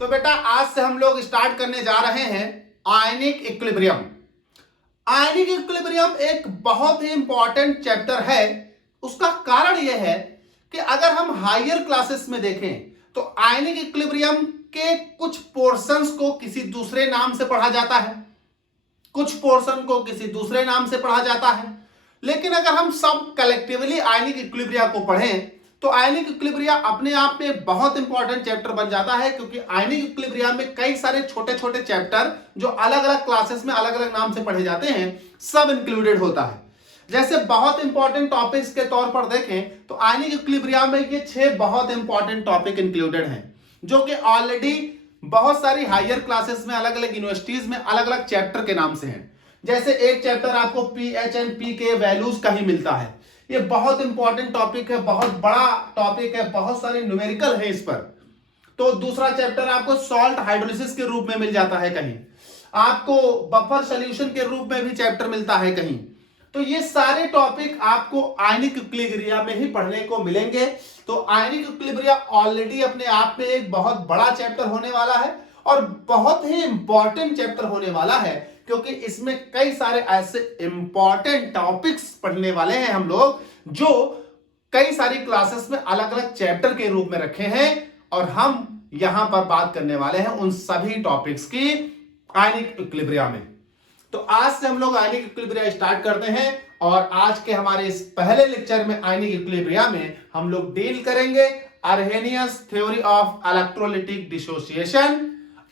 तो बेटा आज से हम लोग स्टार्ट करने जा रहे हैं आयनिक इक्विलिब्रियम। आयनिक इक्विलिब्रियम एक बहुत ही इंपॉर्टेंट चैप्टर है। उसका कारण यह है कि अगर हम हायर क्लासेस में देखें तो आयनिक इक्विलिब्रियम के कुछ पोर्शंस को किसी दूसरे नाम से पढ़ा जाता है, कुछ पोर्शन को किसी दूसरे नाम से पढ़ा जाता है। लेकिन अगर हम सब कलेक्टिवली आयनिक इक्विलिब्रिया को पढ़ें तो आयनिक इक्विलिब्रिया अपने आप में बहुत इंपॉर्टेंट चैप्टर बन जाता है, क्योंकि आयनिक इक्विलिब्रिया में कई सारे छोटे छोटे चैप्टर जो अलग अलग क्लासेस में अलग अलग नाम से पढ़े जाते हैं सब इंक्लूडेड होता है। जैसे बहुत इंपॉर्टेंट टॉपिक्स के तौर पर देखें तो आयनिक इक्विलिब्रिया में ये 6 बहुत इंपॉर्टेंट टॉपिक इंक्लूडेड हैं, जो कि ऑलरेडी बहुत सारी हायर क्लासेस में अलग अलग यूनिवर्सिटीज में अलग अलग चैप्टर के नाम से हैं। जैसे एक चैप्टर आपको पीएच एंड पी के वैल्यूज का ही मिलता है। ये बहुत इंपॉर्टेंट टॉपिक है, बहुत बड़ा टॉपिक है, बहुत सारे न्यूमेरिकल है इस पर। तो दूसरा चैप्टर आपको सॉल्ट हाइड्रोलिसिस के रूप में मिल जाता है, कहीं आपको बफर सॉल्यूशन के रूप में भी चैप्टर मिलता है कहीं। तो ये सारे टॉपिक आपको आयनिक इक्विलिब्रिया में ही पढ़ने को मिलेंगे। तो आयनिक इक्विलिब्रिया ऑलरेडी अपने आप में एक बहुत बड़ा चैप्टर होने वाला है और बहुत ही इंपॉर्टेंट चैप्टर होने वाला है, क्योंकि इसमें कई सारे ऐसे इंपॉर्टेंट टॉपिक्स पढ़ने वाले हैं हम लोग, जो कई सारी क्लासेस में अलग अलग चैप्टर के रूप में रखे हैं और हम यहां पर बात करने वाले हैं उन सभी टॉपिक्स की आयनिक इक्विलिब्रिया में। तो आज से हम लोग आयनिक इक्विलिब्रिया स्टार्ट करते हैं और आज के हमारे इस पहले लेक्चर में आयनिक इक्विलिब्रिया में हम लोग डील करेंगे Arrhenius theory of electrolytic dissociation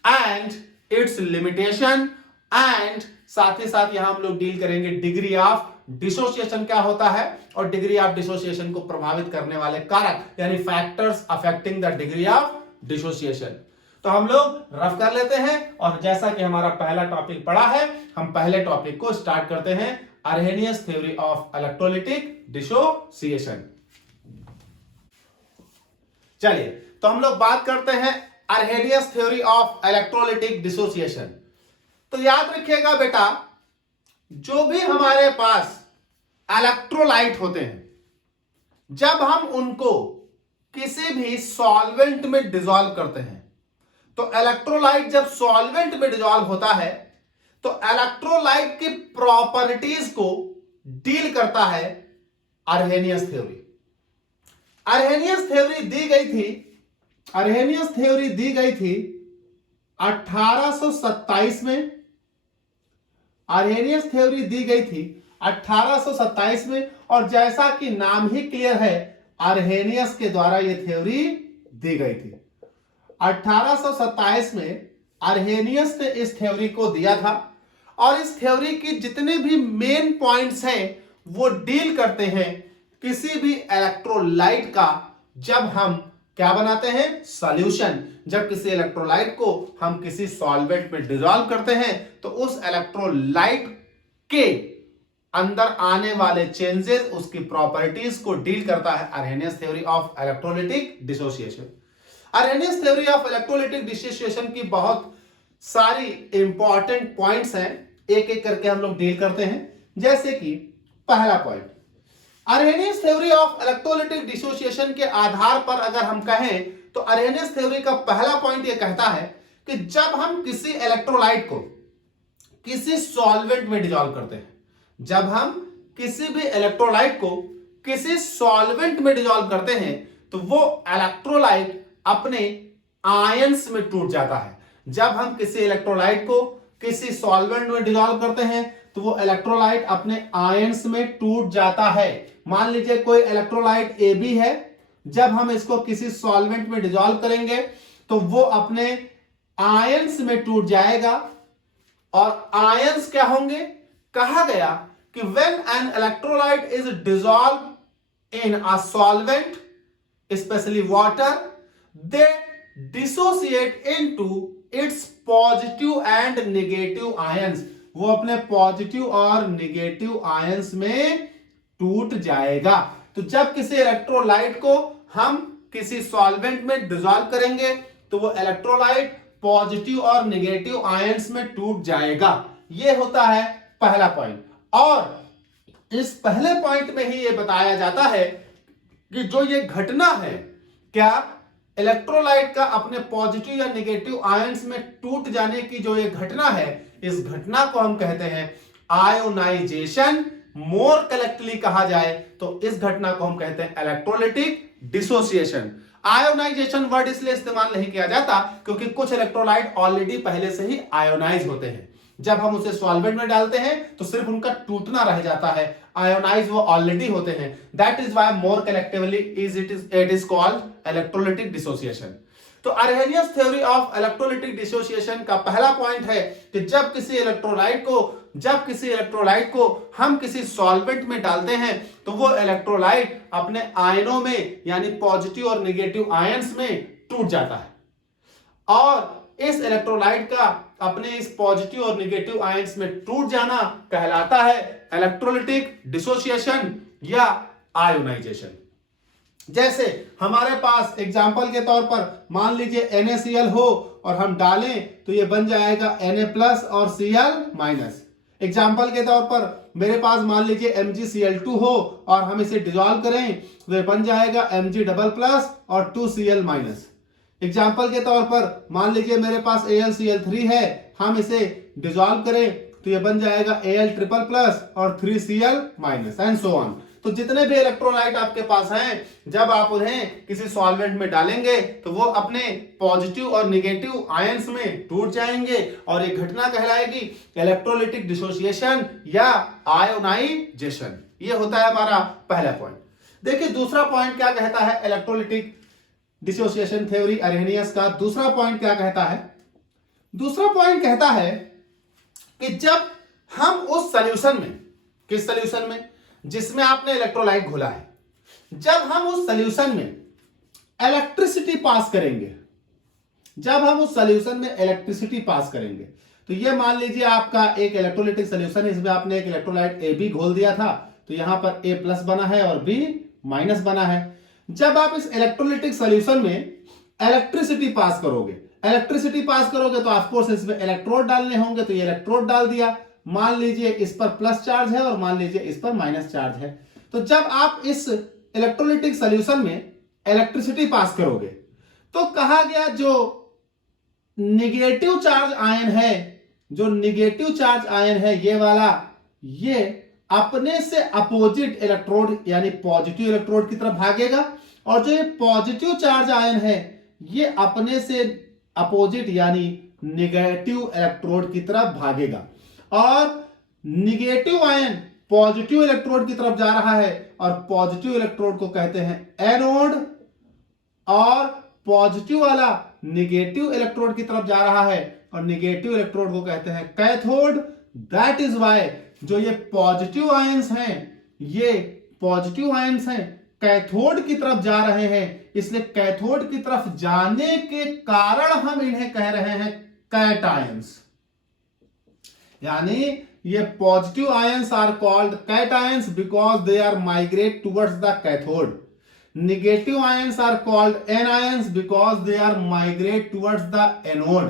and its limitation, and साथ ही साथ यहां हम लोग डील करेंगे डिग्री ऑफ डिसोसिएशन क्या होता है और डिग्री ऑफ डिसोसिएशन को प्रभावित करने वाले कारक यानी factors affecting the degree of dissociation. तो हम लोग रफ कर लेते हैं और जैसा कि हमारा पहला टॉपिक पढ़ा है, हम पहले टॉपिक को स्टार्ट करते हैं अर्हेनियस थ्योरी ऑफ इलेक्ट्रोलाइटिक डिसोसिएशन। चलिए तो हम लोग बात करते हैं अर्हेनियस थ्योरी ऑफ इलेक्ट्रोलाइटिक डिसोसिएशन। तो याद रखिएगा बेटा, जो भी हमारे पास इलेक्ट्रोलाइट होते हैं, जब हम उनको किसी भी सॉल्वेंट में डिसॉल्व करते हैं, तो इलेक्ट्रोलाइट जब सॉल्वेंट में डिसॉल्व होता है तो इलेक्ट्रोलाइट की प्रॉपर्टीज को डील करता है अर्हेनियस थ्योरी। अर्हेनियस थ्योरी दी गई थी 1827 में। अर्हेनियस थ्योरी दी गई थी 1827 में और जैसा कि नाम ही क्लियर है, अर्हेनियस के द्वारा यह थ्योरी दी गई थी। 1827 में अर्हेनियस ने इस थ्योरी को दिया था और इस थ्योरी की जितने भी मेन पॉइंट्स हैं वो डील करते हैं किसी भी इलेक्ट्रोलाइट का जब हम क्या बनाते हैं, सॉल्यूशन। जब किसी इलेक्ट्रोलाइट को हम किसी सॉल्वेंट में डिसॉल्व करते हैं तो उस इलेक्ट्रोलाइट के अंदर आने वाले चेंजेस, उसकी प्रॉपर्टीज को डील करता है Arrhenius theory of electrolytic dissociation. Arrhenius theory of electrolytic dissociation की बहुत सारी इंपॉर्टेंट पॉइंट्स हैं, एक एक करके हम लोग डील करते हैं। जैसे कि पहला point, Arrhenius theory of electrolytic dissociation के आधार पर अगर हम कहें तो अर्हेनियस थ्योरी का पहला पॉइंट यह कहता है कि जब हम किसी इलेक्ट्रोलाइट को किसी सॉल्वेंट में डिसॉल्व करते हैं, जब हम किसी भी इलेक्ट्रोलाइट को किसी सॉल्वेंट में डिसॉल्व करते हैं तो वो इलेक्ट्रोलाइट अपने आयंस में टूट जाता है। जब हम किसी इलेक्ट्रोलाइट को किसी सॉल्वेंट में डिसॉल्व करते हैं तो वो इलेक्ट्रोलाइट अपने आयंस में टूट जाता है। मान लीजिए कोई इलेक्ट्रोलाइट AB है, जब हम इसको किसी सॉल्वेंट में डिसॉल्व करेंगे तो वो अपने आयंस में टूट जाएगा। और आयंस क्या होंगे, कहा गया कि when an electrolyte is dissolved in a solvent, especially water, they dissociate into its positive and negative ions। वो अपने पॉजिटिव और नेगेटिव आयंस में टूट जाएगा। तो जब किसी इलेक्ट्रोलाइट को हम किसी सॉल्वेंट में डिसॉल्व करेंगे तो वो इलेक्ट्रोलाइट पॉजिटिव और नेगेटिव आयंस में टूट जाएगा। ये होता है पहला पॉइंट। और इस पहले पॉइंट में ही ये बताया जाता है कि जो ये घटना है, क्या इलेक्ट्रोलाइट का अपने पॉजिटिव या नेगेटिव आयंस में टूट जाने की जो ये घटना है, इस घटना को हम कहते हैं आयोनाइजेशन। मोर करेक्टली कहा जाए तो इस घटना को हम कहते हैं इलेक्ट्रोलाइटिक डिसोसिएशन। आयोनाइजेशन वर्ड इसलिए इस्तेमाल नहीं किया जाता क्योंकि कुछ इलेक्ट्रोलाइट ऑलरेडी पहले से ही आयोनाइज होते हैं। जब हम उसे सॉल्वेंट में डालते हैं तो सिर्फ उनका टूटना रह जाता है, आयोनाइज वो ऑलरेडी होते हैं। That is why more collectively it is called electrolytic dissociation. तो Arrhenius theory of electrolytic dissociation का पहला पॉइंट है कि जब किसी इलेक्ट्रोलाइट को हम किसी सॉल्वेंट में डालते हैं तो वो इलेक्ट्रोलाइट अपने आयनों में यानी पॉजिटिव और नेगेटिव आयंस में टूट जाता है, और इस इलेक्ट्रोलाइट का अपने इस पॉजिटिव और नेगेटिव आयंस में टूट जाना कहलाता है इलेक्ट्रोलाइटिक डिसोसिएशन या आयोनाइजेशन। जैसे हमारे पास एग्जांपल के तौर पर मान लीजिए NaCl हो और हम डालें तो ये बन जाएगा Na+ और Cl-। एग्जांपल के तौर पर मेरे पास मान लीजिए MgCl2 हो और हम इसे डिसॉल्व करें तो ये बन जाएगा Mg++ और 2Cl-। एग्जाम्पल के तौर पर मान लीजिए मेरे पास AlCl3 है, हम इसे डिसॉल्व करें तो ये बन जाएगा Al++ और 3Cl- एंड सो ऑन। तो जितने भी इलेक्ट्रोलाइट आपके पास हैं, जब आप उन्हें किसी सॉल्वेंट में डालेंगे तो वो अपने पॉजिटिव और नेगेटिव आयंस में टूट जाएंगे और ये घटना कहलाएगी इलेक्ट्रोलाइटिक डिसोसिएशन या आयोनाइजेशन। ये होता है हमारा पहला पॉइंट। देखिए दूसरा पॉइंट क्या कहता है इलेक्ट्रोलाइटिक डिसोसिएशन थ्योरी अरहेनियस का। दूसरा पॉइंट क्या कहता है? दूसरा पॉइंट कहता है कि जब हम उस सॉल्यूशन में, किस सॉल्यूशन में जिसमें आपने इलेक्ट्रोलाइट घोला है, जब हम उस सॉल्यूशन में इलेक्ट्रिसिटी पास करेंगे, जब हम उस सॉल्यूशन में इलेक्ट्रिसिटी पास करेंगे तो ये मान लीजिए आपका एक इलेक्ट्रोलाइटिक सॉल्यूशन है, इसमें आपने एक इलेक्ट्रोलाइट Ab घोल दिया था तो यहां पर A+ बना है और B- बना है। जब आप इस इलेक्ट्रोलाइटिक सॉल्यूशन में इलेक्ट्रिसिटी पास करोगे तो ऑफ कोर्स इसमें इलेक्ट्रोड डालने होंगे, तो ये इलेक्ट्रोड डाल दिया। मान लीजिए इस पर प्लस चार्ज है और मान लीजिए इस पर माइनस चार्ज है। तो जब आप इस इलेक्ट्रोलाइटिक सॉल्यूशन में इलेक्ट्रिसिटी पास करोगे तो कहा गया जो निगेटिव चार्ज आयन है ये वाला, ये अपने से अपोजिट इलेक्ट्रोड यानी पॉजिटिव इलेक्ट्रोड की तरफ भागेगा, और जो ये पॉजिटिव चार्ज आयन है ये अपने से अपोजिट यानी निगेटिव इलेक्ट्रोड की तरफ भागेगा। और निगेटिव आयन पॉजिटिव इलेक्ट्रोड की तरफ जा रहा है और पॉजिटिव इलेक्ट्रोड को कहते हैं एनोड, और पॉजिटिव वाला निगेटिव इलेक्ट्रोड की तरफ जा रहा है और निगेटिव इलेक्ट्रोड को कहते हैं कैथोड। दैट इज वाई जो ये पॉजिटिव आयंस हैं कैथोड की तरफ जा रहे हैं, इसलिए कैथोड की तरफ जाने के कारण हम इन्हें कह रहे हैं कैटायंस। यानी ये positive ions are called cations because they are migrate towards the cathode. Negative ions are called anions because they are migrate towards the anode.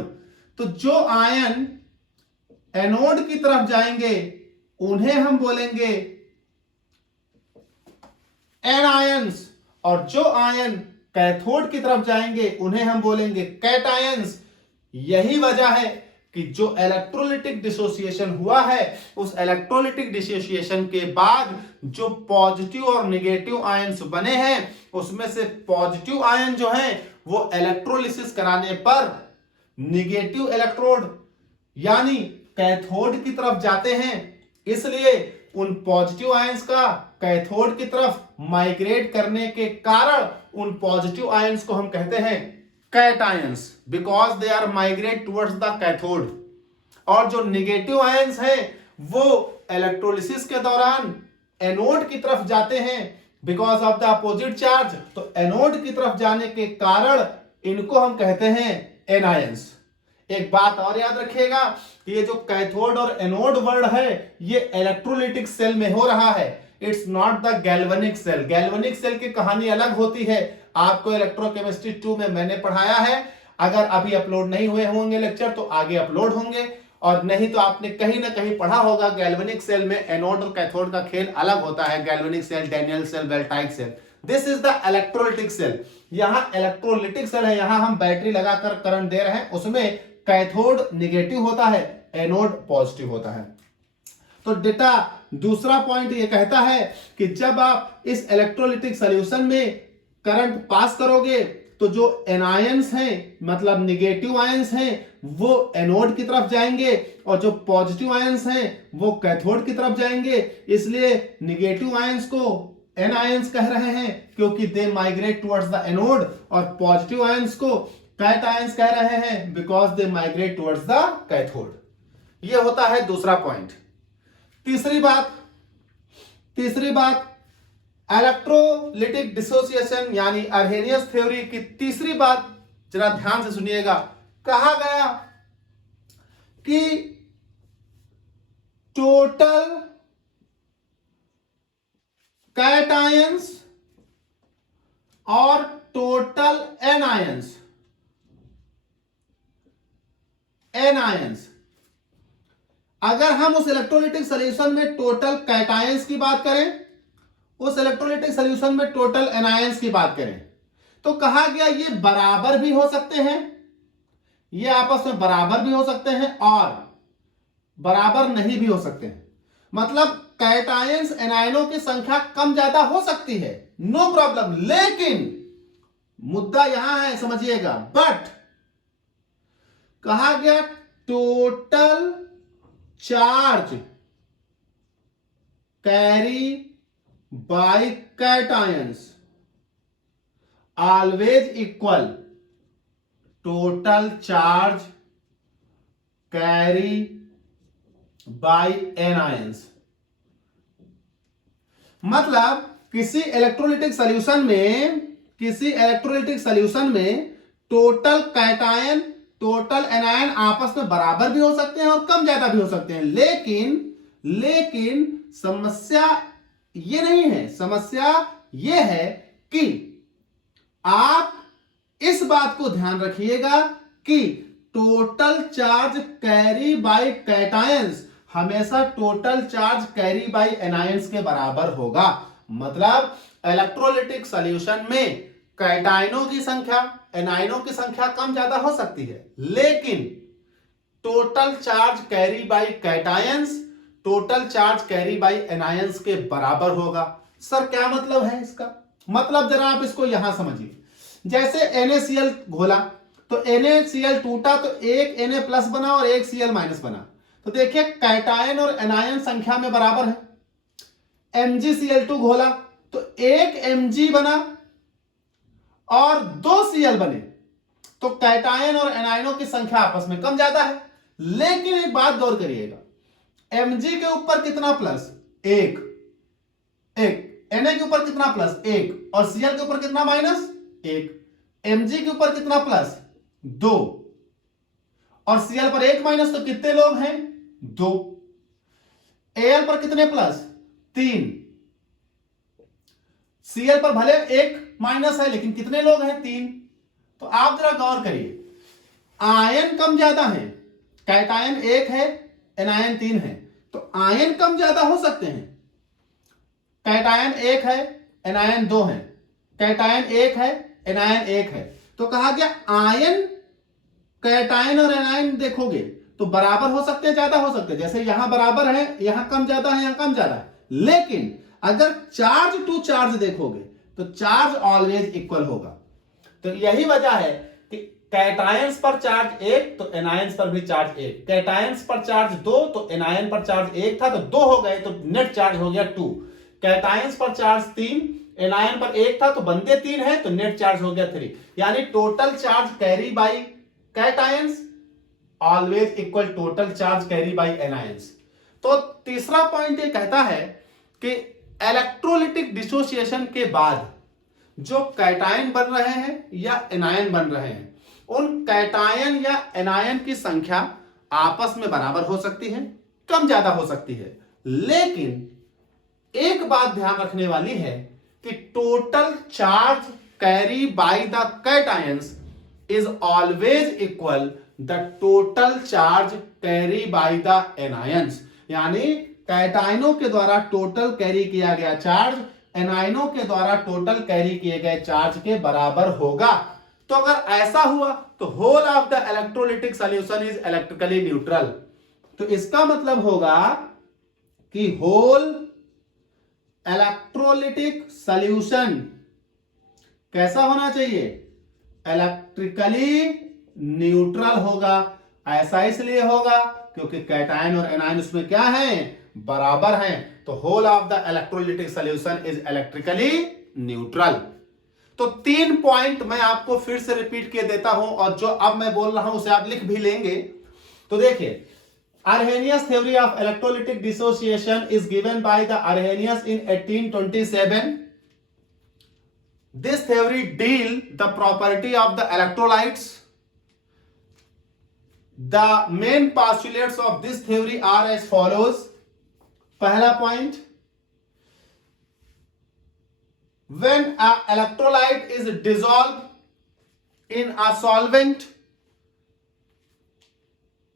तो जो आयन एनोड की तरफ जाएंगे उन्हें हम बोलेंगे एनायंस, और जो आयन कैथोड की तरफ जाएंगे उन्हें हम बोलेंगे कैटायंस। यही वजह है कि जो इलेक्ट्रोलाइटिक डिसोसिएशन हुआ है उस इलेक्ट्रोलाइटिक डिसोसिएशन के बाद जो पॉजिटिव और नेगेटिव आयंस बने हैं उसमें से पॉजिटिव आयन जो हैं वो इलेक्ट्रोलिसिस कराने पर नेगेटिव इलेक्ट्रोड यानी कैथोड की तरफ जाते हैं, इसलिए उन पॉजिटिव आयंस का कैथोड की तरफ माइग्रेट करने के कारण उन पॉजिटिव आयंस को हम कहते हैं cations because they are migrate towards the cathode. और जो नेगेटिव आयंस हैं वो इलेक्ट्रोलिसिस के दौरान एनोड की तरफ जाते हैं because of the opposite charge, तो एनोड की तरफ जाने के कारण इनको हम कहते हैं एनायंस। एक बात और याद रखिएगा कि ये जो कैथोड और एनोड वर्ड है ये इलेक्ट्रोलाइटिक सेल में हो रहा है, it's not the galvanic cell. Galvanic cell की कहानी अलग होती है, आपको इलेक्ट्रोकेमिस्ट्री 2 में मैंने पढ़ाया है। अगर अभी अपलोड नहीं हुए होंगे लेक्चर तो आगे अपलोड होंगे, और नहीं तो आपने कहीं ना कहीं पढ़ा होगा गैल्वेनिक सेल में एनोड और कैथोड का खेल अलग होता है। Galvanic cell, Daniell cell, voltaic cell, this is the electrolytic cell. यहां इलेक्ट्रोलिटिक सेल है, यहां हम बैटरी लगाकर करंट दे रहे हैं, उसमें कैथोड नेगेटिव होता है, एनोड पॉजिटिव होता है। तो डेटा दूसरा पॉइंट ये कहता है कि जब आप इस इलेक्ट्रोलिटिक सॉल्यूशन में करंट पास करोगे तो जो एनायंस हैं, मतलब नेगेटिव आयंस हैं, वो एनोड की तरफ जाएंगे और जो पॉजिटिव आयंस हैं वो कैथोड की तरफ जाएंगे। इसलिए नेगेटिव आयंस को एन आयंस कह रहे हैं क्योंकि they migrate towards the anode, और पॉजिटिव आयंस को कैट आयंस कह रहे हैं because they migrate towards the cathode. ये होता है दूसरा पॉइंट। तीसरी बात इलेक्ट्रोलिटिक डिसोसिएशन यानी अर्हेनियस थ्योरी की तीसरी बात जरा ध्यान से सुनिएगा। कहा गया कि टोटल कैटायंस और टोटल एनायंस अगर हम उस इलेक्ट्रोलिटिक सॉल्यूशन में टोटल कैटायंस की बात करें, उस इलेक्ट्रोलिटिक सॉल्यूशन में टोटल एनायंस की बात करें, तो कहा गया ये बराबर भी हो सकते हैं, ये आपस में बराबर भी हो सकते हैं और बराबर नहीं भी हो सकते हैं। मतलब कैटायंस एनायनों की संख्या कम ज्यादा हो सकती है, नो प्रॉब्लम, लेकिन मुद्दा यहां है, समझिएगा, बट कहा गया total charge carry by cations always equal total charge carry by anions. मतलब किसी इलेक्ट्रोलिटिक सॉल्यूशन में टोटल कैटायन टोटल एनायन आपस में बराबर भी हो सकते हैं और कम ज्यादा भी हो सकते हैं, लेकिन समस्या ये नहीं है, समस्या ये है कि आप इस बात को ध्यान रखिएगा कि total charge carry by cations हमेशा total charge carry by anions के बराबर होगा। मतलब इलेक्ट्रोलिटिक सॉल्यूशन में कैटायनों की संख्या एनायनों की संख्या कम ज्यादा हो सकती है, लेकिन total charge carry by cations total charge carry by anions के बराबर होगा। सर क्या मतलब है इसका? मतलब जरा आप इसको यहां समझिए। जैसे NaCl घोला तो NaCl टूटा तो एक Na प्लस बना और एक Cl माइनस बना, तो देखिए कैटायन और एनायन संख्या में बराबर है। MgCl2 घोला तो एक Mg बना और दो Cl बने, तो कैटायन और एनायनों की संख्या आपस में कम ज्यादा है। लेकिन एक बात गौर करिएगा, Mg के ऊपर कितना प्लस? एक, Na के ऊपर कितना प्लस? एक, और Cl के ऊपर कितना माइनस? एक। Mg के ऊपर कितना प्लस? दो, और Cl पर एक माइनस, तो कितने लोग हैं? दो। Al पर कितने प्लस? तीन। Cl पर भले एक माइनस है लेकिन कितने लोग हैं? तीन। तो आप जरा गौर करिए, आयन कम ज्यादा है, कैटायन एक है एनायन तीन है, तो आयन कम ज्यादा हो सकते हैं। कैटायन एक है एनायन दो है, कैटायन एक है एनायन एक है, तो कहा गया आयन कैटायन और एनायन देखोगे तो बराबर हो सकते हैं, ज्यादा हो सकते हैं। जैसे यहां बराबर है, यहां कम ज्यादा है, यहां कम ज्यादा है, लेकिन अगर चार्ज टू चार्ज देखोगे तो चार्ज ऑलवेज इक्वल होगा। तो यही वजह है कि कैटायंस पर चार्ज एक तो एनायंस पर भी चार्ज एक, कैटायंस पर चार्ज दो तो एनायन पर चार्ज एक था तो दो हो गए, तो नेट चार्ज हो गया टू। कैटायंस पर चार्ज तीन, एनायन पर एक था तो बनते तीन है तो नेट चार्ज हो गया थ्री। यानी total charge carry by cations always equal total charge carry by anions. तो तीसरा पॉइंट ये कहता है कि इलेक्ट्रोलिटिक डिसोसिएशन के बाद जो कैटायन बन रहे हैं या एनायन बन रहे हैं, उन कैटायन या एनायन की संख्या आपस में बराबर हो सकती है, कम ज्यादा हो सकती है, लेकिन एक बात ध्यान रखने वाली है कि total charge carry by the cations is always equal the total charge carry by the anions. यानी कैटायनों के द्वारा टोटल कैरी किया गया चार्ज एनायनों के द्वारा टोटल कैरी किए गए चार्ज के बराबर होगा। तो अगर ऐसा हुआ तो whole of the electrolytic solution is electrically neutral. तो इसका मतलब होगा कि होल इलेक्ट्रोलिटिक सॉल्यूशन कैसा होना चाहिए, इलेक्ट्रिकली न्यूट्रल होगा। ऐसा इसलिए होगा क्योंकि कैटायन और एनायन उसमें क्या है, बराबर हैं। तो whole of the electrolytic solution is electrically neutral. तो 3 पॉइंट मैं आपको फिर से रिपीट किए देता हूं और जो अब मैं बोल रहा हूं उसे आप लिख भी लेंगे। तो देखिए, Arrhenius theory of electrolytic dissociation is given by the Arrhenius in 1827. This theory deal the property of the electrolytes. The main postulates of this theory are as follows. पहला point, when an electrolyte is dissolved in a solvent,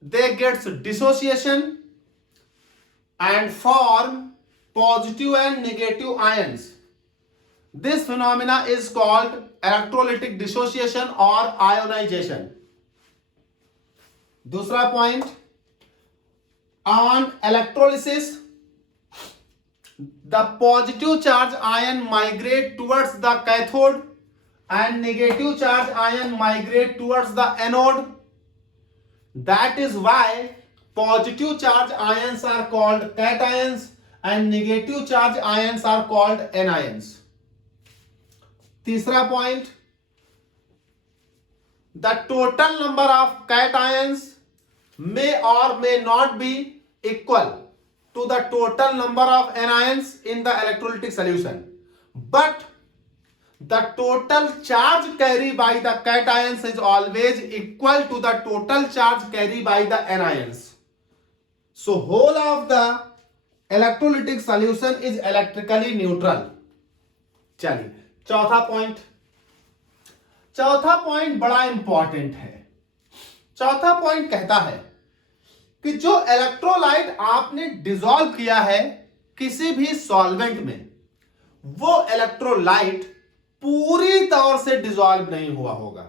they gets dissociation and form positive and negative ions. This phenomena is called electrolytic dissociation or ionization. दूसरा point, on electrolysis the positive charge ion migrate towards the cathode and negative charge ion migrate towards the anode. That is why positive charge ions are called cations and negative charge ions are called anions. तीसरा point, the total number of cations may or may not be equal to the total number of anions in the electrolytic solution, but the total charge carried by the cations is always equal to the total charge carried by the anions. So whole of the electrolytic solution is electrically neutral. चलिए चौथा point बड़ा important है। चौथा point कहता है कि जो electrolyte आपने डिसॉल्व किया है किसी भी सॉल्वेंट में, वो इलेक्ट्रोलाइट पूरी तरह से डिसॉल्व नहीं हुआ होगा।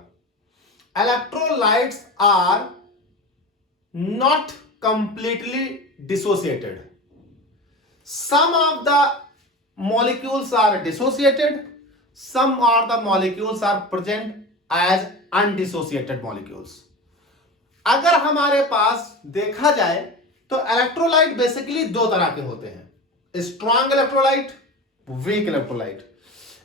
Electrolytes are not completely dissociated. Some of the molecules are dissociated, some of the molecules are present as undissociated molecules. अगर हमारे पास देखा जाए तो इलेक्ट्रोलाइट बेसिकली दो तरह के होते हैं, strong electrolyte, weak electrolyte.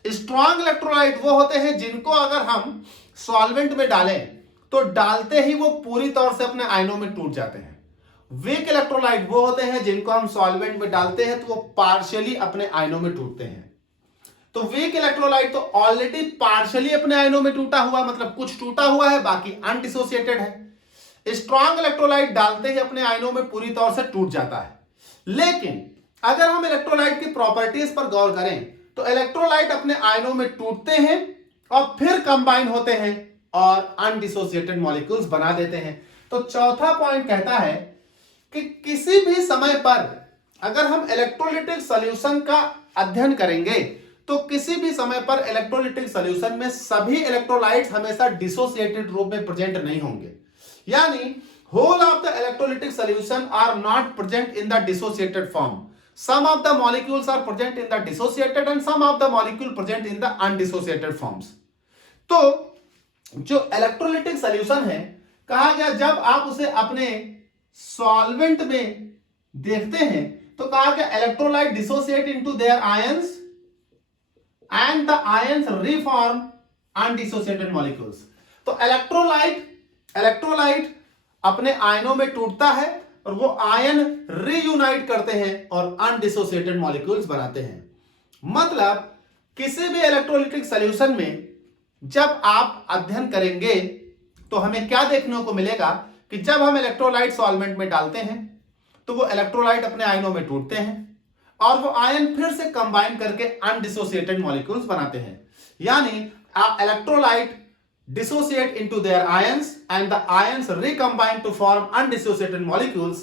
Strong electrolyte वो होते हैं जिनको अगर हम सॉल्वेंट में डालें तो डालते ही वो पूरी तौर से अपने आयनों में टूट जाते हैं। वीक इलेक्ट्रोलाइट वो होते हैं जिनको हम सॉल्वेंट में डालते हैं तो वो पार्शियली अपने आयनों में टूटते हैं। तो वीक इलेक्ट्रोलाइट तो ऑलरेडी पार्शियली अपने आयनों में टूटा हुआ, मतलब कुछ टूटा हुआ है, बाकी अनडिसोसिएटेड है। स्ट्रॉन्ग इलेक्ट्रोलाइट डालते ही अपने आयनों में पूरी तौर से टूट जाता है। लेकिन अगर हम इलेक्ट्रोलाइट की प्रॉपर्टीज पर गौर करें तो इलेक्ट्रोलाइट अपने आयनों में टूटते हैं और फिर कंबाइन होते हैं और अनडिसोसिएटेड मॉलिक्यूल्स बना देते हैं। तो चौथा पॉइंट कहता है कि किसी भी समय पर अगर हम इलेक्ट्रोलिटिक सॉल्यूशन का अध्ययन करेंगे तो किसी भी समय पर इलेक्ट्रोलिटिक सॉल्यूशन में सभी इलेक्ट्रोलाइट्स हमेशा डिसोसिएटेड रूप में प्रेजेंट नहीं होंगे। यानी whole of the electrolytic solution are not present in the dissociated form. Some of the molecules are present in the dissociated and some of the molecule present in the undissociated forms. तो जो electrolytic solution है, कहा गया जब आप उसे अपने solvent में देखते हैं तो कहा गया electrolyte dissociate into their ions and the ions reform undissociated molecules. तो इलेक्ट्रोलाइट अपने आयनों में टूटता है और वो आयन रीयूनाइट करते हैं और अनडिसोसिएटेड मॉलिक्यूल्स बनाते हैं। मतलब किसी भी इलेक्ट्रोलिटिक सॉल्यूशन में जब आप अध्ययन करेंगे तो हमें क्या देखने को मिलेगा कि जब हम इलेक्ट्रोलाइट सॉल्वेंट में डालते हैं तो वो इलेक्ट्रोलाइट अपने आयनों में टूटते हैं और वो आयन फिर से कंबाइन करके अनडिसोसिएटेड मॉलिक्यूल्स बनाते हैं। यानी electrolyte dissociate into their ions and the ions recombine to form undissociated molecules.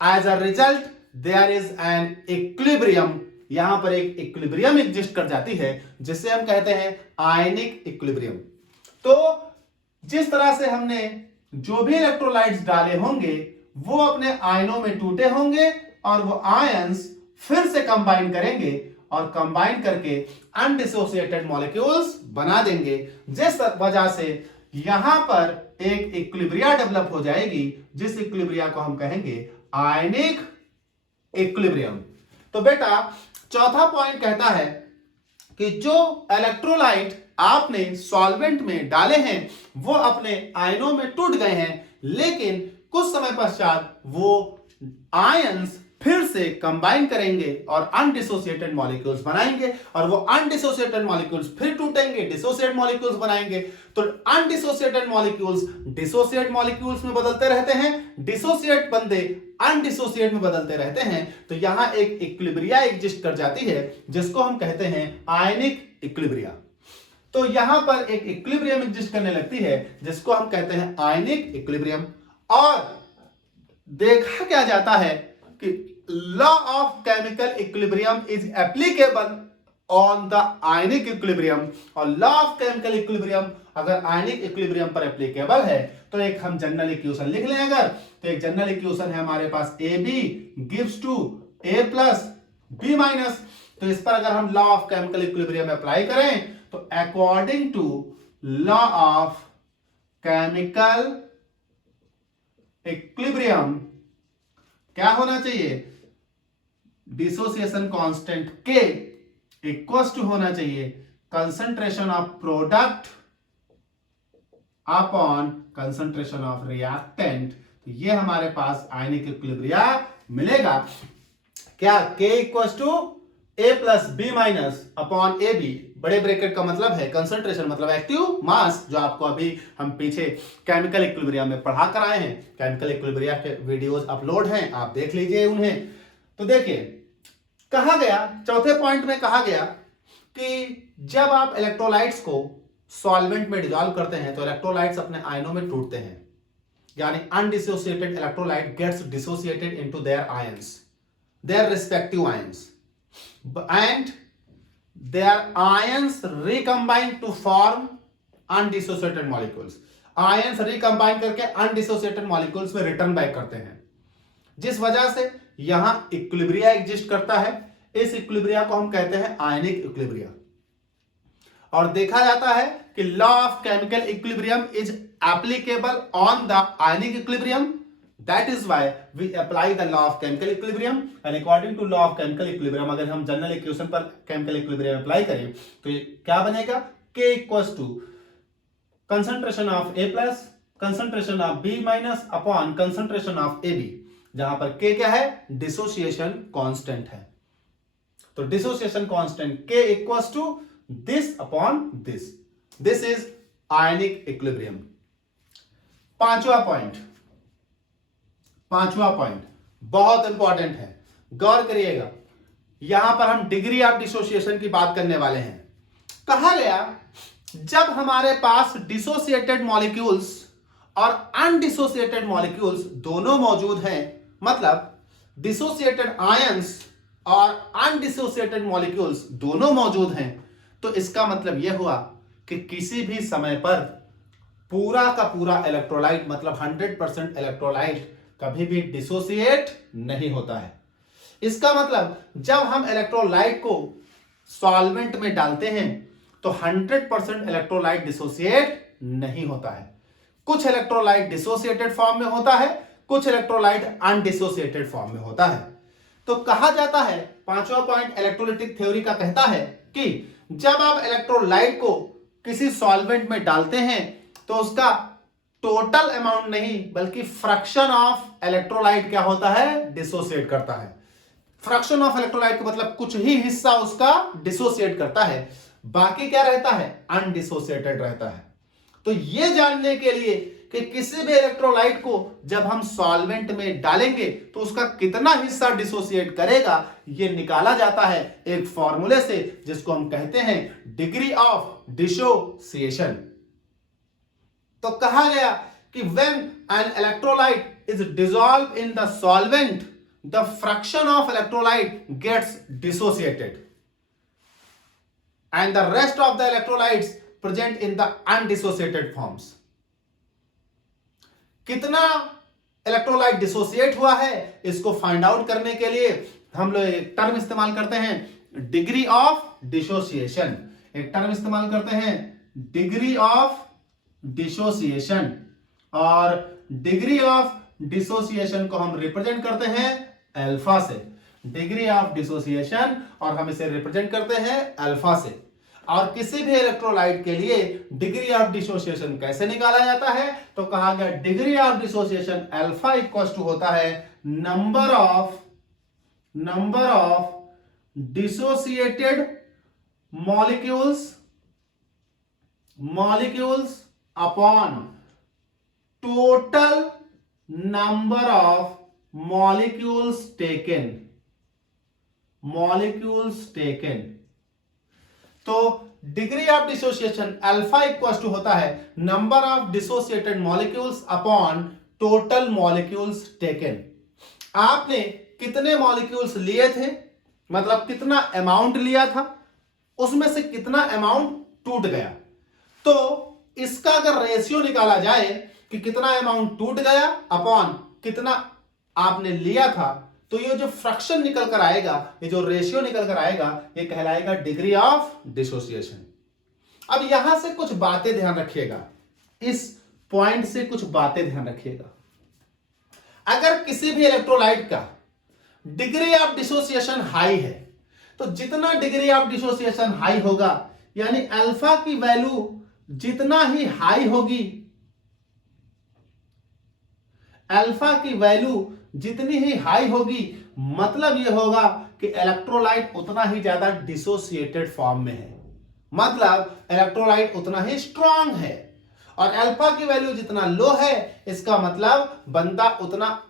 As a result, there is an equilibrium यहां पर एक इक्विलिब्रियम एग्जिस्ट कर जाती है जिसे हम कहते हैं आयनिक इक्विलिब्रियम। तो जिस तरह से हमने जो भी इलेक्ट्रोलाइट्स डाले होंगे वो अपने आयनों में टूटे होंगे और वो आयंस फिर से कंबाइन करेंगे और कंबाइन करके अनडिसोसिएटेड मॉलिक्यूल्स बना देंगे, जिस वजह से यहां पर एक इक्विलिब्रिया डेवलप हो जाएगी, जिस इक्विलिब्रिया को हम कहेंगे आयनिक इक्विलिब्रियम। तो बेटा चौथा पॉइंट कहता है कि जो इलेक्ट्रोलाइट आपने सॉल्वेंट में डाले हैं वो अपने आयनों में टूट गए हैं, लेकिन कुछ समय पश्चात वो आयंस फिर से कंबाइन करेंगे और अनडिसोसिएटेड मॉलिक्यूल्स बनाएंगे और वो अनडिसोसिएटेड मॉलिक्यूल्स फिर टूटेंगे, डिसोसिएटेड मॉलिक्यूल्स बनाएंगे। तो अनडिसोसिएटेड मॉलिक्यूल्स डिसोसिएट मॉलिक्यूल्स में बदलते रहते हैं, डिसोसिएट बंदे अनडिसोसिएट में बदलते रहते हैं। तो यहां एक इक्विलिब्रिया एग्जिस्ट कर जाती है जिसको हम कहते हैं आयनिक इक्विलिब्रिया। तो यहां पर एक इक्विलिब्रियम एग्जिस्ट करने लगती है जिसको हम कहते हैं आयनिक इक्विलिब्रियम। और देखा क्या जाता है कि law of chemical equilibrium is applicable on the ionic equilibrium. और लॉ ऑफ केमिकल इक्विलिब्रियम अगर आयनिक इक्विलिब्रियम पर एप्लीकेबल है तो एक हम जनरल इक्वेशन लिख लें। अगर तो एक जनरल इक्वेशन है हमारे पास AB gives to A plus B minus. तो इस पर अगर हम law of chemical equilibrium apply करें तो according to law of chemical equilibrium क्या होना चाहिए, dissociation constant K equals to होना चाहिए concentration of product upon concentration of reactant. तो ये हमारे पास आयनिक इक्विलिब्रिया मिलेगा। क्या K equals to A plus B minus upon AB, बड़े ब्रैकेट का मतलब है कंसंट्रेशन मतलब एक्टिव मास, जो आपको अभी हम पीछे केमिकल इक्विलिब्रिया में पढ़ा कर आए हैं। केमिकल इक्विलिब्रिया के वीडियोस अपलोड हैं, आप देख लीजिए उन्हें। तो देखिए कहा गया, चौथे पॉइंट में कहा गया कि जब आप इलेक्ट्रोलाइट्स को सॉल्वेंट में डिसॉल्व करते हैं तो इलेक्ट्रोलाइट्स अपने आयनों में टूटते हैं, यानी undissociated electrolyte gets dissociated into their ions, their respective ions, and their ions recombine to form undissociated molecules। ions recombine करके undissociated molecules में रिटर्न बैक करते हैं, जिस वजह से यहां इक्विलिब्रिया एग्जिस्ट करता है। इस इक्विलिब्रिया को हम कहते हैं आयनिक इक्विलिब्रिया। और देखा जाता है कि law of chemical equilibrium is applicable on the ionic equilibrium. That is why we apply the law of chemical equilibrium, and according to law of chemical equilibrium अगर हम जनरल इक्वेशन पर chemical equilibrium अप्लाई करें तो ये क्या बनेगा, K equals to concentration of A plus concentration of B minus upon concentration of AB, जहां पर K क्या है, डिसोसिएशन कांस्टेंट है। तो dissociation constant K equals to this upon this, this is ionic equilibrium. पांचवा पॉइंट बहुत important है, गौर करिएगा। यहां पर हम डिग्री ऑफ डिसोसिएशन की बात करने वाले हैं। कहा गया जब हमारे पास डिसोसिएटेड मॉलिक्यूल्स और अनडिसोसिएटेड मॉलिक्यूल्स दोनों मौजूद हैं, मतलब डिसोसिएटेड आयंस और अनडिसोसिएटेड मॉलिक्यूल्स दोनों मौजूद हैं, तो इसका मतलब यह हुआ कि किसी भी समय पर पूरा का पूरा इलेक्ट्रोलाइट मतलब 100% इलेक्ट्रोलाइट कभी भी डिसोसिएट नहीं होता है। इसका मतलब जब हम इलेक्ट्रोलाइट को सॉल्वेंट में डालते हैं तो 100% इलेक्ट्रोलाइट डिसोसिएट नहीं होता है। कुछ इलेक्ट्रोलाइट डिसोसिएटेड फॉर्म में होता है, कुछ इलेक्ट्रोलाइट अनडिसोसिएटेड फॉर्म में होता है। तो कहा जाता है, पांचवा पॉइंट इलेक्ट्रोलाइटिक थ्योरी का कहता है कि जब आप इलेक्ट्रोलाइट को किसी सॉल्वेंट में डालते हैं तो उसका टोटल अमाउंट नहीं बल्कि फ्रैक्शन ऑफ इलेक्ट्रोलाइट क्या होता है, डिसोसिएट करता है। फ्रैक्शन ऑफ इलेक्ट्रोलाइट का मतलब कुछ ही हिस्सा उसका डिसोसिएट करता है, बाकी क्या रहता है, अनडिसोसिएटेड रहता है। तो यह जानने के लिए कि किसी भी इलेक्ट्रोलाइट को जब हम सॉल्वेंट में डालेंगे तो उसका कितना हिस्सा डिसोसिएट करेगा, यह निकाला जाता है एक फॉर्मूले से जिसको हम कहते हैं डिग्री ऑफ डिसोसिएशन। तो कहा गया कि when an electrolyte is dissolved in the solvent the fraction of electrolyte gets dissociated and the rest of the electrolytes present in the undissociated forms. कितना इलेक्ट्रोलाइट डिसोसिएट हुआ है इसको फाइंड आउट करने के लिए हम लोग एक टर्म इस्तेमाल करते हैं, डिग्री ऑफ डिसोसिएशन. एक टर्म इस्तेमाल करते हैं, डिग्री ऑफ डिसोसिएशन. और डिग्री ऑफ डिसोसिएशन को हम रिप्रेजेंट करते हैं अल्फा से. डिग्री ऑफ डिसोसिएशन और हम इसे रिप्रेजेंट करते हैं अल्फा से. और किसी भी इलेक्ट्रोलाइट के लिए डिग्री ऑफ डिसोसिएशन कैसे निकाला जाता है, तो कहा गया degree of dissociation alpha equal to होता है number of dissociated molecules upon total number of molecules taken. तो degree of dissociation alpha equal to होता है number of dissociated molecules upon total molecules taken. आपने कितने मॉलिक्यूल्स लिए थे, मतलब कितना अमाउंट लिया था, उसमें से कितना अमाउंट टूट गया. तो इसका अगर रेशियो निकाला जाए कि कितना अमाउंट टूट गया अपॉन कितना आपने लिया था, तो ये जो फ्रैक्शन निकल कर आएगा, ये जो रेशियो निकल कर आएगा, ये कहलाएगा डिग्री ऑफ डिसोसिएशन. अब यहां से कुछ बातें ध्यान रखिएगा, इस पॉइंट से कुछ बातें ध्यान रखिएगा. अगर किसी भी इलेक्ट्रोलाइट का डिग्री ऑफ डिसोसिएशन हाई है, तो जितना डिग्री ऑफ डिसोसिएशन हाई होगा, यानी अल्फा की वैल्यू जितना ही हाई होगी, अल्फा की वैल्यू जितनी ही हाई होगी, मतलब यह होगा कि इलेक्ट्रोलाइट उतना ही ज्यादा डिसोसिएटेड फॉर्म में है, मतलब इलेक्ट्रोलाइट उतना ही स्ट्रांग है. और अल्फा की वैल्यू जितना लो है, इसका मतलब बंदा उतना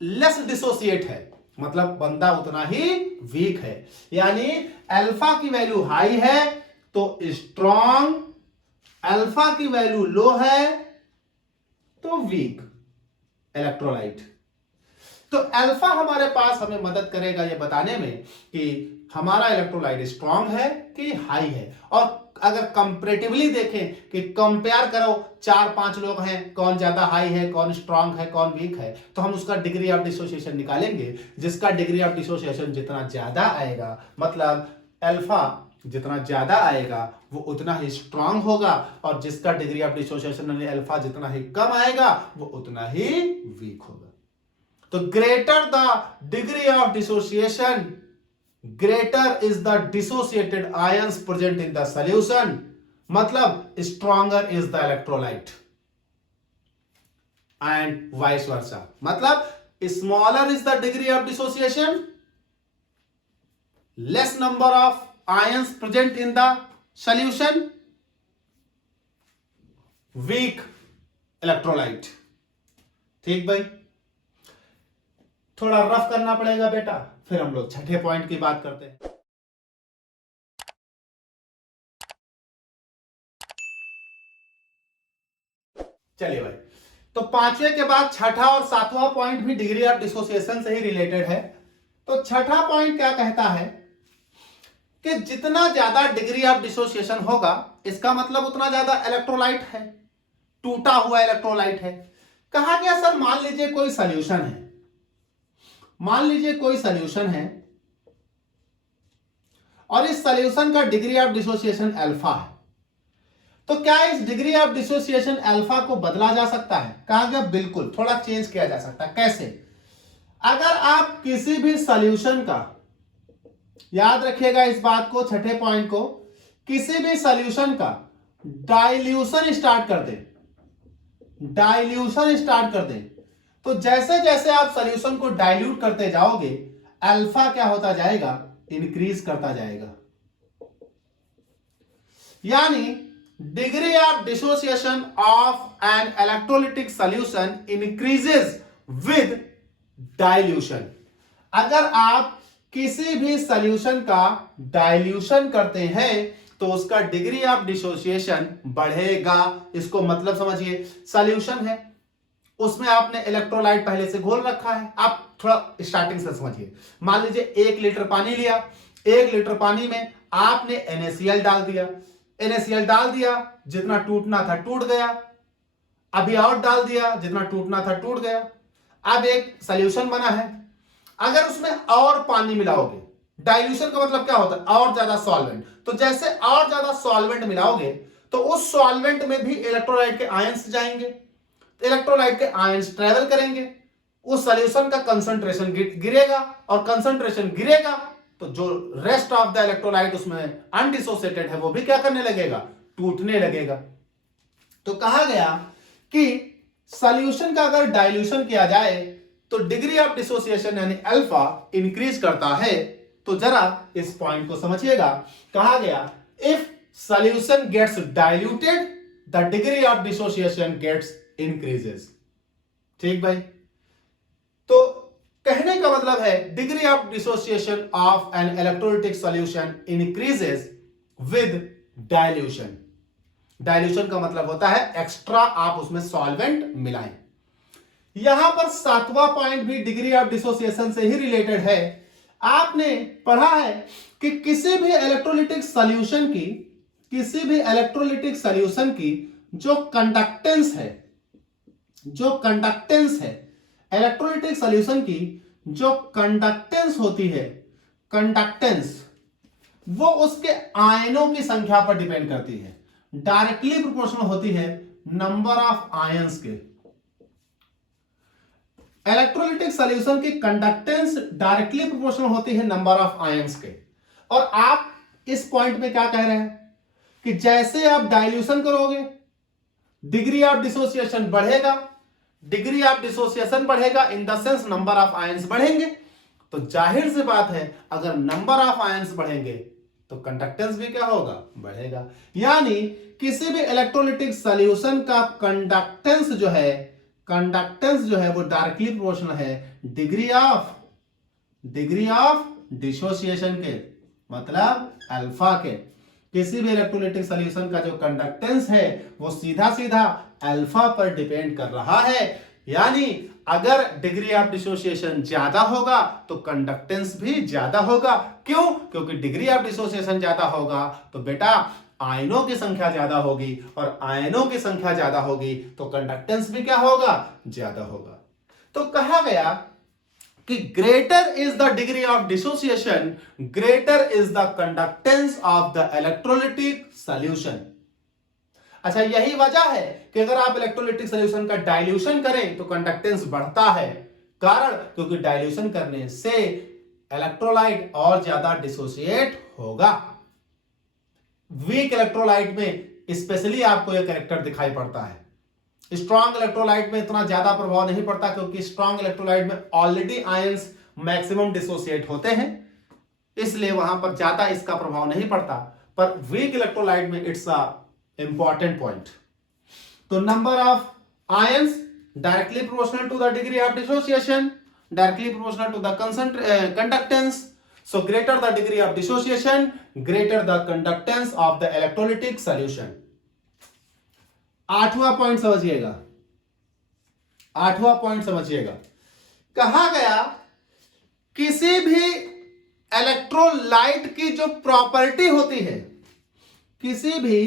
लेस डिसोसिएट है, मतलब बंदा उतना ही वीक है. यानी अल्फा की वैल्यू हाई है तो स्ट्रांग, अल्फा की वैल्यू लो है तो वीक इलेक्ट्रोलाइट. तो अल्फा हमारे पास हमें मदद करेगा ये बताने में कि हमारा इलेक्ट्रोलाइट स्ट्रांग है कि हाई है. और अगर कंपैरेटिवली देखें कि कंपेयर करो, 4-5 लोग हैं, कौन ज्यादा हाई है, कौन स्ट्रांग है, कौन वीक है, तो हम उसका डिग्री ऑफ डिसोसिएशन निकालेंगे. जिसका डिग्री ऑफ डिसोसिएशन जितना ज्यादा आएगा, मतलब अल्फा जितना ज्यादा आएगा वो उतना ही स्ट्रांग होगा, और जिसका डिग्री ऑफ डिसोसिएशन यानी अल्फा जितना ही कम आएगा वो उतना ही वीक होगा. तो greater the degree of dissociation, greater is the dissociated ions present in the solution, मतलब stronger is the electrolyte and vice versa. मतलब smaller is the degree of dissociation, less number of ions present in the solution, weak electrolyte. ठीक भाई, थोड़ा rough करना पड़ेगा बेटा, फिर हम लोग छठे पॉइंट की बात करते हैं. चलिए भाई, तो पांचवे के बाद छठा और सातवां पॉइंट भी डिग्री ऑफ डिसोसिएशन से ही रिलेटेड है. तो छठा पॉइंट क्या कहता है कि जितना ज्यादा डिग्री ऑफ डिसोसिएशन होगा, इसका मतलब उतना ज्यादा इलेक्ट्रोलाइट है, टूटा हुआ इलेक्ट्रोलाइट है. कहा गया सर मान लीजिए कोई सॉल्यूशन है, मान लीजिए कोई सॉल्यूशन है और इस सॉल्यूशन का डिग्री ऑफ डिसोसिएशन अल्फा है, तो क्या इस डिग्री ऑफ डिसोसिएशन अल्फा को बदला जा सकता है? कहा गया बिल्कुल, थोड़ा चेंज किया जा सकता है. कैसे? अगर आप किसी भी सॉल्यूशन का, याद रखिएगा इस बात को, छठे पॉइंट को, किसी भी सॉल्यूशन का डाइल्यूशन स्टार्ट कर दें, डाइल्यूशन स्टार्ट कर दें, तो जैसे जैसे आप सॉल्यूशन को डाइल्यूट करते जाओगे, अल्फा क्या होता जाएगा? इंक्रीज करता जाएगा. यानी degree of dissociation of an electrolytic solution increases with dilution. अगर आप किसी भी सॉल्यूशन का डाइल्यूशन करते हैं तो उसका डिग्री ऑफ डिसोसिएशन बढ़ेगा. इसको मतलब समझिए, सॉल्यूशन है, उसमें आपने इलेक्ट्रोलाइट पहले से घोल रखा है। आप थोड़ा स्टार्टिंग से समझिए। मान लीजिए 1 लीटर पानी लिया, 1 लीटर पानी में आपने NaCl डाल दिया, NaCl डाल दिया, जितना टूटना था टूट गया, अभी और डाल दिया, जितना टूटना था टूट गया। अब एक सॉल्यूशन बना है। अगर उसमें और पानी मिलाओगे, डाइल्यूशन का मतलब क्या होता है, और ज्यादा सॉल्वेंट, तो जैसे और ज्यादा सॉल्वेंट मिलाओगे तो उस सॉल्वेंट में भी इलेक्ट्रोलाइट के आयंस जाएंगे, तो इलेक्ट्रोलाइट के आयंस ट्रेवल करेंगे, उस सॉल्यूशन का कंसंट्रेशन गिरेगा, और कंसंट्रेशन गिरेगा तो जो रेस्ट ऑफ द इलेक्ट्रोलाइट उसमें अनडिसोसिएटेड है वो भी क्या करने लगेगा, टूटने लगेगा। तो कहा गया कि सॉल्यूशन का अगर डाइल्यूशन किया जाए तो डिग्री ऑफ डिसोसिएशन यानी अल्फा इंक्रीज करता है। तो जरा इस पॉइंट को समझिएगा। कहा गया if solution gets diluted the degree of dissociation gets increases. ठीक भाई, तो कहने का मतलब है degree of dissociation of an electrolytic solution increases with dilution. Dilution का मतलब होता है एक्स्ट्रा आप उसमें सॉल्वेंट मिलाएं। यहां पर 7वां पॉइंट भी डिग्री ऑफ डिसोसिएशन से ही रिलेटेड है। आपने पढ़ा है कि किसी भी इलेक्ट्रोलाइटिक सॉल्यूशन की जो कंडक्टेंस है, इलेक्ट्रोलाइटिक सॉल्यूशन की जो कंडक्टेंस होती है, वो उसके आयनों की संख्या पर डिपेंड करती है, डायरेक्टली प्रोपोर्शनल होती है नंबर ऑफ आयंस के। इलेक्ट्रोलाइटिक सॉल्यूशन की कंडक्टेंस डायरेक्टली प्रोपोर्शनल होती है नंबर ऑफ आयंस के। और आप इस पॉइंट में क्या कह रहे हैं कि जैसे आप डाइल्यूशन करोगे डिग्री ऑफ डिसोसिएशन बढ़ेगा, डिग्री ऑफ डिसोसिएशन बढ़ेगा in the sense number of ions बढ़ेंगे। तो जाहिर सी बात है अगर नंबर ऑफ आयंस बढ़ेंगे तो कंडक्टेंस भी क्या होगा, बढ़ेगा। यानी किसी भी इलेक्ट्रोलाइटिक सॉल्यूशन का कंडक्टेंस जो है वो डायरेक्टली प्रोपोर्शनल है डिग्री ऑफ डिसोसिएशन के, मतलब अल्फा के। किसी भी इलेक्ट्रोलाइटिक सॉल्यूशन का जो कंडक्टेंस है वो सीधा सीधा अल्फा पर डिपेंड कर रहा है। यानी अगर डिग्री ऑफ डिसोसिएशन ज्यादा होगा तो कंडक्टेंस भी ज्यादा होगा। क्यों? क्योंकि डिग्री ऑफ डिसोसिएशन ज्यादा होगा तो बेटा आयनों की संख्या ज्यादा होगी, और आयनों की संख्या ज्यादा होगी तो कंडक्टेंस भी क्या होगा, ज्यादा होगा। तो कहा गया कि greater is the degree of dissociation, greater is the conductance of the electrolytic solution. अच्छा, यही वजह है कि अगर आप इलेक्ट्रोलाइटिक सॉल्यूशन का डाइल्यूशन करें तो कंडक्टेंस बढ़ता है। कारण क्योंकि डाइल्यूशन करने से इलेक्ट्रोलाइट और ज्यादा डिसोसिएट होगा। वीक इलेक्ट्रोलाइट में स्पेशली आपको यह कैरेक्टर दिखाई पड़ता है। स्ट्रॉन्ग इलेक्ट्रोलाइट में इतना ज्यादा प्रभाव नहीं पड़ता क्योंकि स्ट्रॉन्ग इलेक्ट्रोलाइट में ऑलरेडी आयंस मैक्सिमम डिसोसिएट होते हैं, इसलिए वहां पर ज्यादा इसका प्रभाव नहीं पड़ता। पर वीक इलेक्ट्रोलाइट में इट्स अ इंपॉर्टेंट पॉइंट। तो number of ions directly proportional to the degree of dissociation, directly proportional to the conductance. So greater the degree of dissociation, greater the conductance of the electrolytic solution. 8वां point समझिएगा। कहा गया किसी भी electrolyte की जो property होती है, किसी भी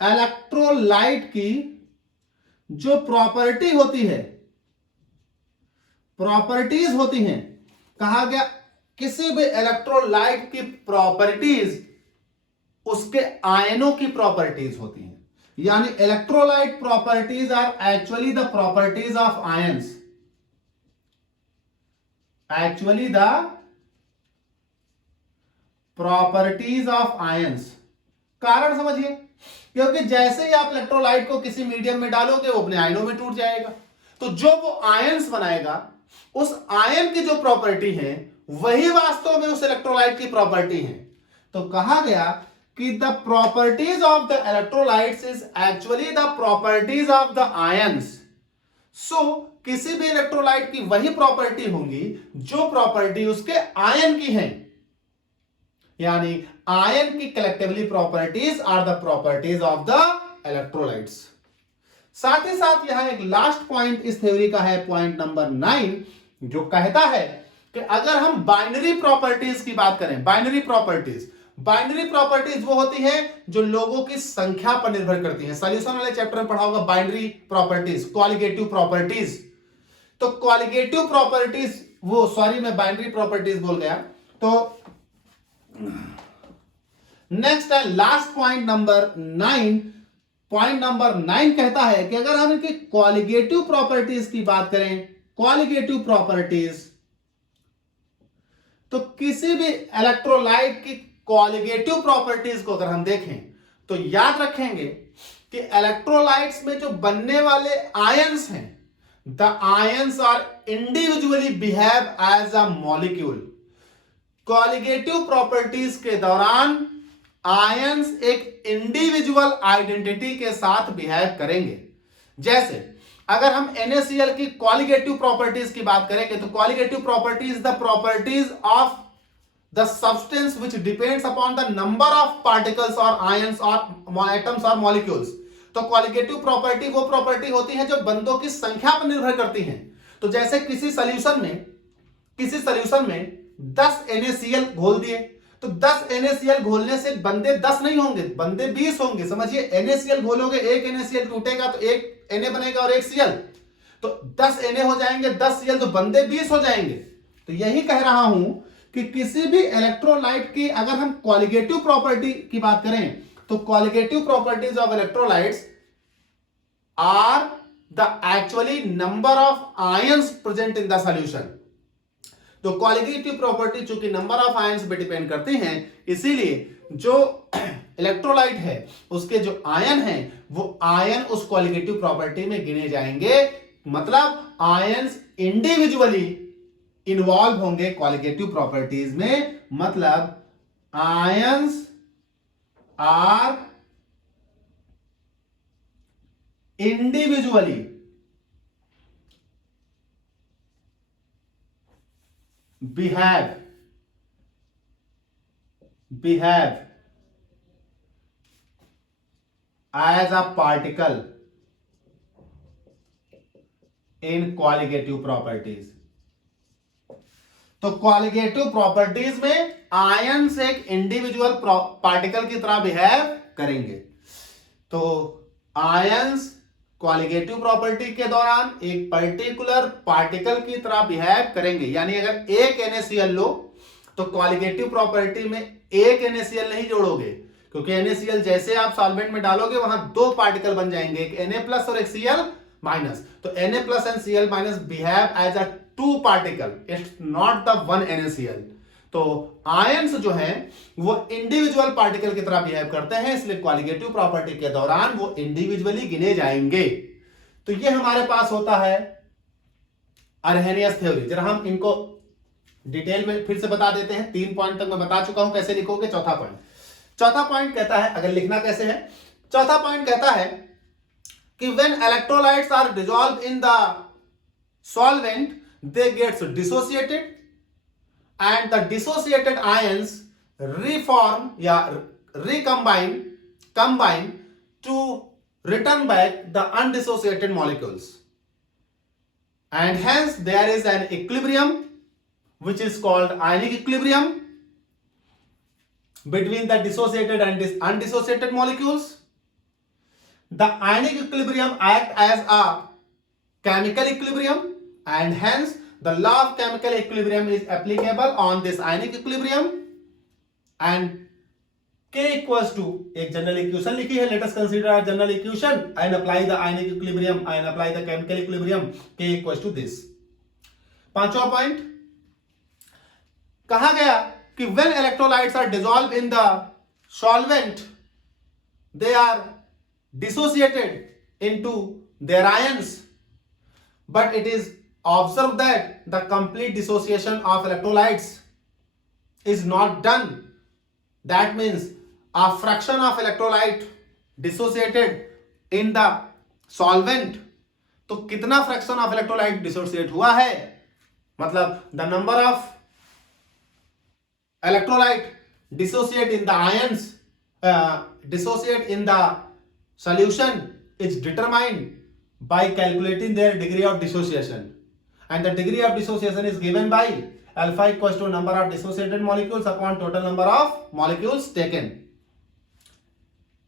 इलेक्ट्रोलाइट की जो प्रॉपर्टीज होती हैं, कहा गया किसी भी इलेक्ट्रोलाइट की प्रॉपर्टीज उसके आयनों की प्रॉपर्टीज होती हैं। यानी electrolyte properties are actually the properties of ions, कारण समझिए, क्योंकि जैसे ही आप इलेक्ट्रोलाइट को किसी मीडियम में डालोगे वो अपने आयनों में टूट जाएगा। तो जो वो आयंस बनाएगा उस आयन की जो प्रॉपर्टी है वही वास्तव में उस इलेक्ट्रोलाइट की प्रॉपर्टी है। तो कहा गया कि the properties of the electrolytes is actually the properties of the ions. So किसी भी इलेक्ट्रोलाइट की वही प्रॉपर्टी होंगी जो प्रॉपर्टी उसके आयन की है। यानी आयन की collectively properties are the properties of the electrolytes. साथ ही साथ यहां एक लास्ट पॉइंट इस थ्योरी का है, पॉइंट नंबर 9, जो कहता है कि अगर हम बाइनरी प्रॉपर्टीज की बात करें, बाइनरी प्रॉपर्टीज वो होती है जो लोगों की संख्या पर निर्भर करती हैं। सॉल्यूशन वाले चैप्टर में पढ़ा होगा बाइनरी प्रॉपर्टीज, क्वालिटेटिव प्रॉपर्टीज। तो क्वालिटेटिव प्रॉपर्टीज वो, सॉरी मैं बाइनरी प्रॉपर्टीज बोल गया। तो नेक्स्ट है last point number 9। Point number 9 कहता है कि अगर हम इनकी क्वालिटेटिव प्रॉपर्टीज की बात करें, क्वालिटेटिव प्रॉपर्टीज, तो किसी भी इलेक्ट्रोलाइट की क्वालिटेटिव प्रॉपर्टीज को अगर हम देखें तो याद रखेंगे कि इलेक्ट्रोलाइट्स में जो बनने वाले आयंस हैं, the ions are individually behave as a molecule. Qualitative properties के दौरान आयंस एक इंडिविजुअल आइडेंटिटी के साथ बिहेव करेंगे। जैसे अगर हम NaCl की क्वालिटेटिव प्रॉपर्टीज की बात करेंगे तो qualitative properties the properties of the substance which depends upon the number of particles और आयंस और एटम्स और मॉलिक्यूल्स। तो क्वालिटेटिव प्रॉपर्टी वो प्रॉपर्टी होती है जो बंदों की संख्या पर निर्भर करती हैं। तो जैसे किसी सॉल्यूशन में 10 NaCl घोल दिए, तो 10 NaCl घोलने से बंदे 10 नहीं होंगे, बंदे 20 होंगे। समझिए, NaCl घोलोगे, एक NaCl टूटेगा तो एक Na बनेगा और एक Cl, तो 10 Na हो जाएंगे, 10 Cl, तो बंदे 20 हो जाएंगे। तो यही कह रहा हूं कि किसी भी इलेक्ट्रोलाइट की अगर हम क्वालिटेटिव प्रॉपर्टी की बात करें तो qualitative properties of electrolytes are the actually number of ions present in the solution. तो क्वालिटेटिव प्रॉपर्टी चूंकि नंबर ऑफ आयंस पे डिपेंड करती हैं, इसीलिए जो इलेक्ट्रोलाइट है उसके जो आयन हैं वो आयन उस क्वालिटेटिव प्रॉपर्टी में गिने जाएंगे। मतलब आयंस इंडिविजुअली इन्वॉल्व होंगे क्वालिटेटिव प्रॉपर्टीज में। मतलब ions are individually behave as a particle in qualitative properties। तो क्वालिटेटिव प्रॉपर्टीज में आयंस एक इंडिविजुअल पार्टिकल की तरह बिहेव करेंगे। तो आयंस क्वालिटेटिव प्रॉपर्टी के दौरान एक पर्टिकुलर पार्टिकल की तरह बिहेव करेंगे। यानी अगर एक NaCl लो तो क्वालिटेटिव प्रॉपर्टी में एक NaCl नहीं जोड़ोगे, क्योंकि NaCl जैसे आप सॉल्वेंट में डालोगे वहां दो पार्टिकल बन जाएंगे, एक Na+ और एक Cl-। तो Na+ and Cl- behave as a two particle, it's not the one NaCl। तो आयंस जो हैं वो इंडिविजुअल पार्टिकल की तरह बिहेव करते हैं, इसलिए क्वालिटेटिव प्रॉपर्टी के दौरान वो इंडिविजुअली गिने जाएंगे। तो ये हमारे पास होता है अर्हेनियस थ्योरी। जरा हम इनको डिटेल में फिर से बता देते हैं। 3 पॉइंट तक मैं बता चुका हूं कैसे लिखोगे। चौथा पॉइंट कहता है, अगर लिखना कैसे है, चौथा पॉइंट कहता है कि when electrolytes are dissolve in the solvent they gets dissociated and the dissociated ions reform combine to return back the undissociated molecules, and hence there is an equilibrium which is called ionic equilibrium between the dissociated and undissociated molecules. The ionic equilibrium act as a chemical equilibrium, and hence the law of chemical equilibrium is applicable on this ionic equilibrium, and K equals to एक general equation लिखी है। Let us consider a general equation and apply the ionic equilibrium and apply the chemical equilibrium. K equals to this। पांचवा point कहा गया कि when electrolytes are dissolved in the solvent they are dissociated into their ions, but it is observe that the complete dissociation of electrolytes is not done. That means a fraction of electrolyte dissociated in the solvent। तो कितना fraction of electrolyte dissociate हुआ है, मतलब the number of electrolyte dissociate in the ions dissociate in the solution is determined by calculating their degree of dissociation, and the degree of dissociation is given by alpha equals to number of dissociated molecules upon total number of molecules taken.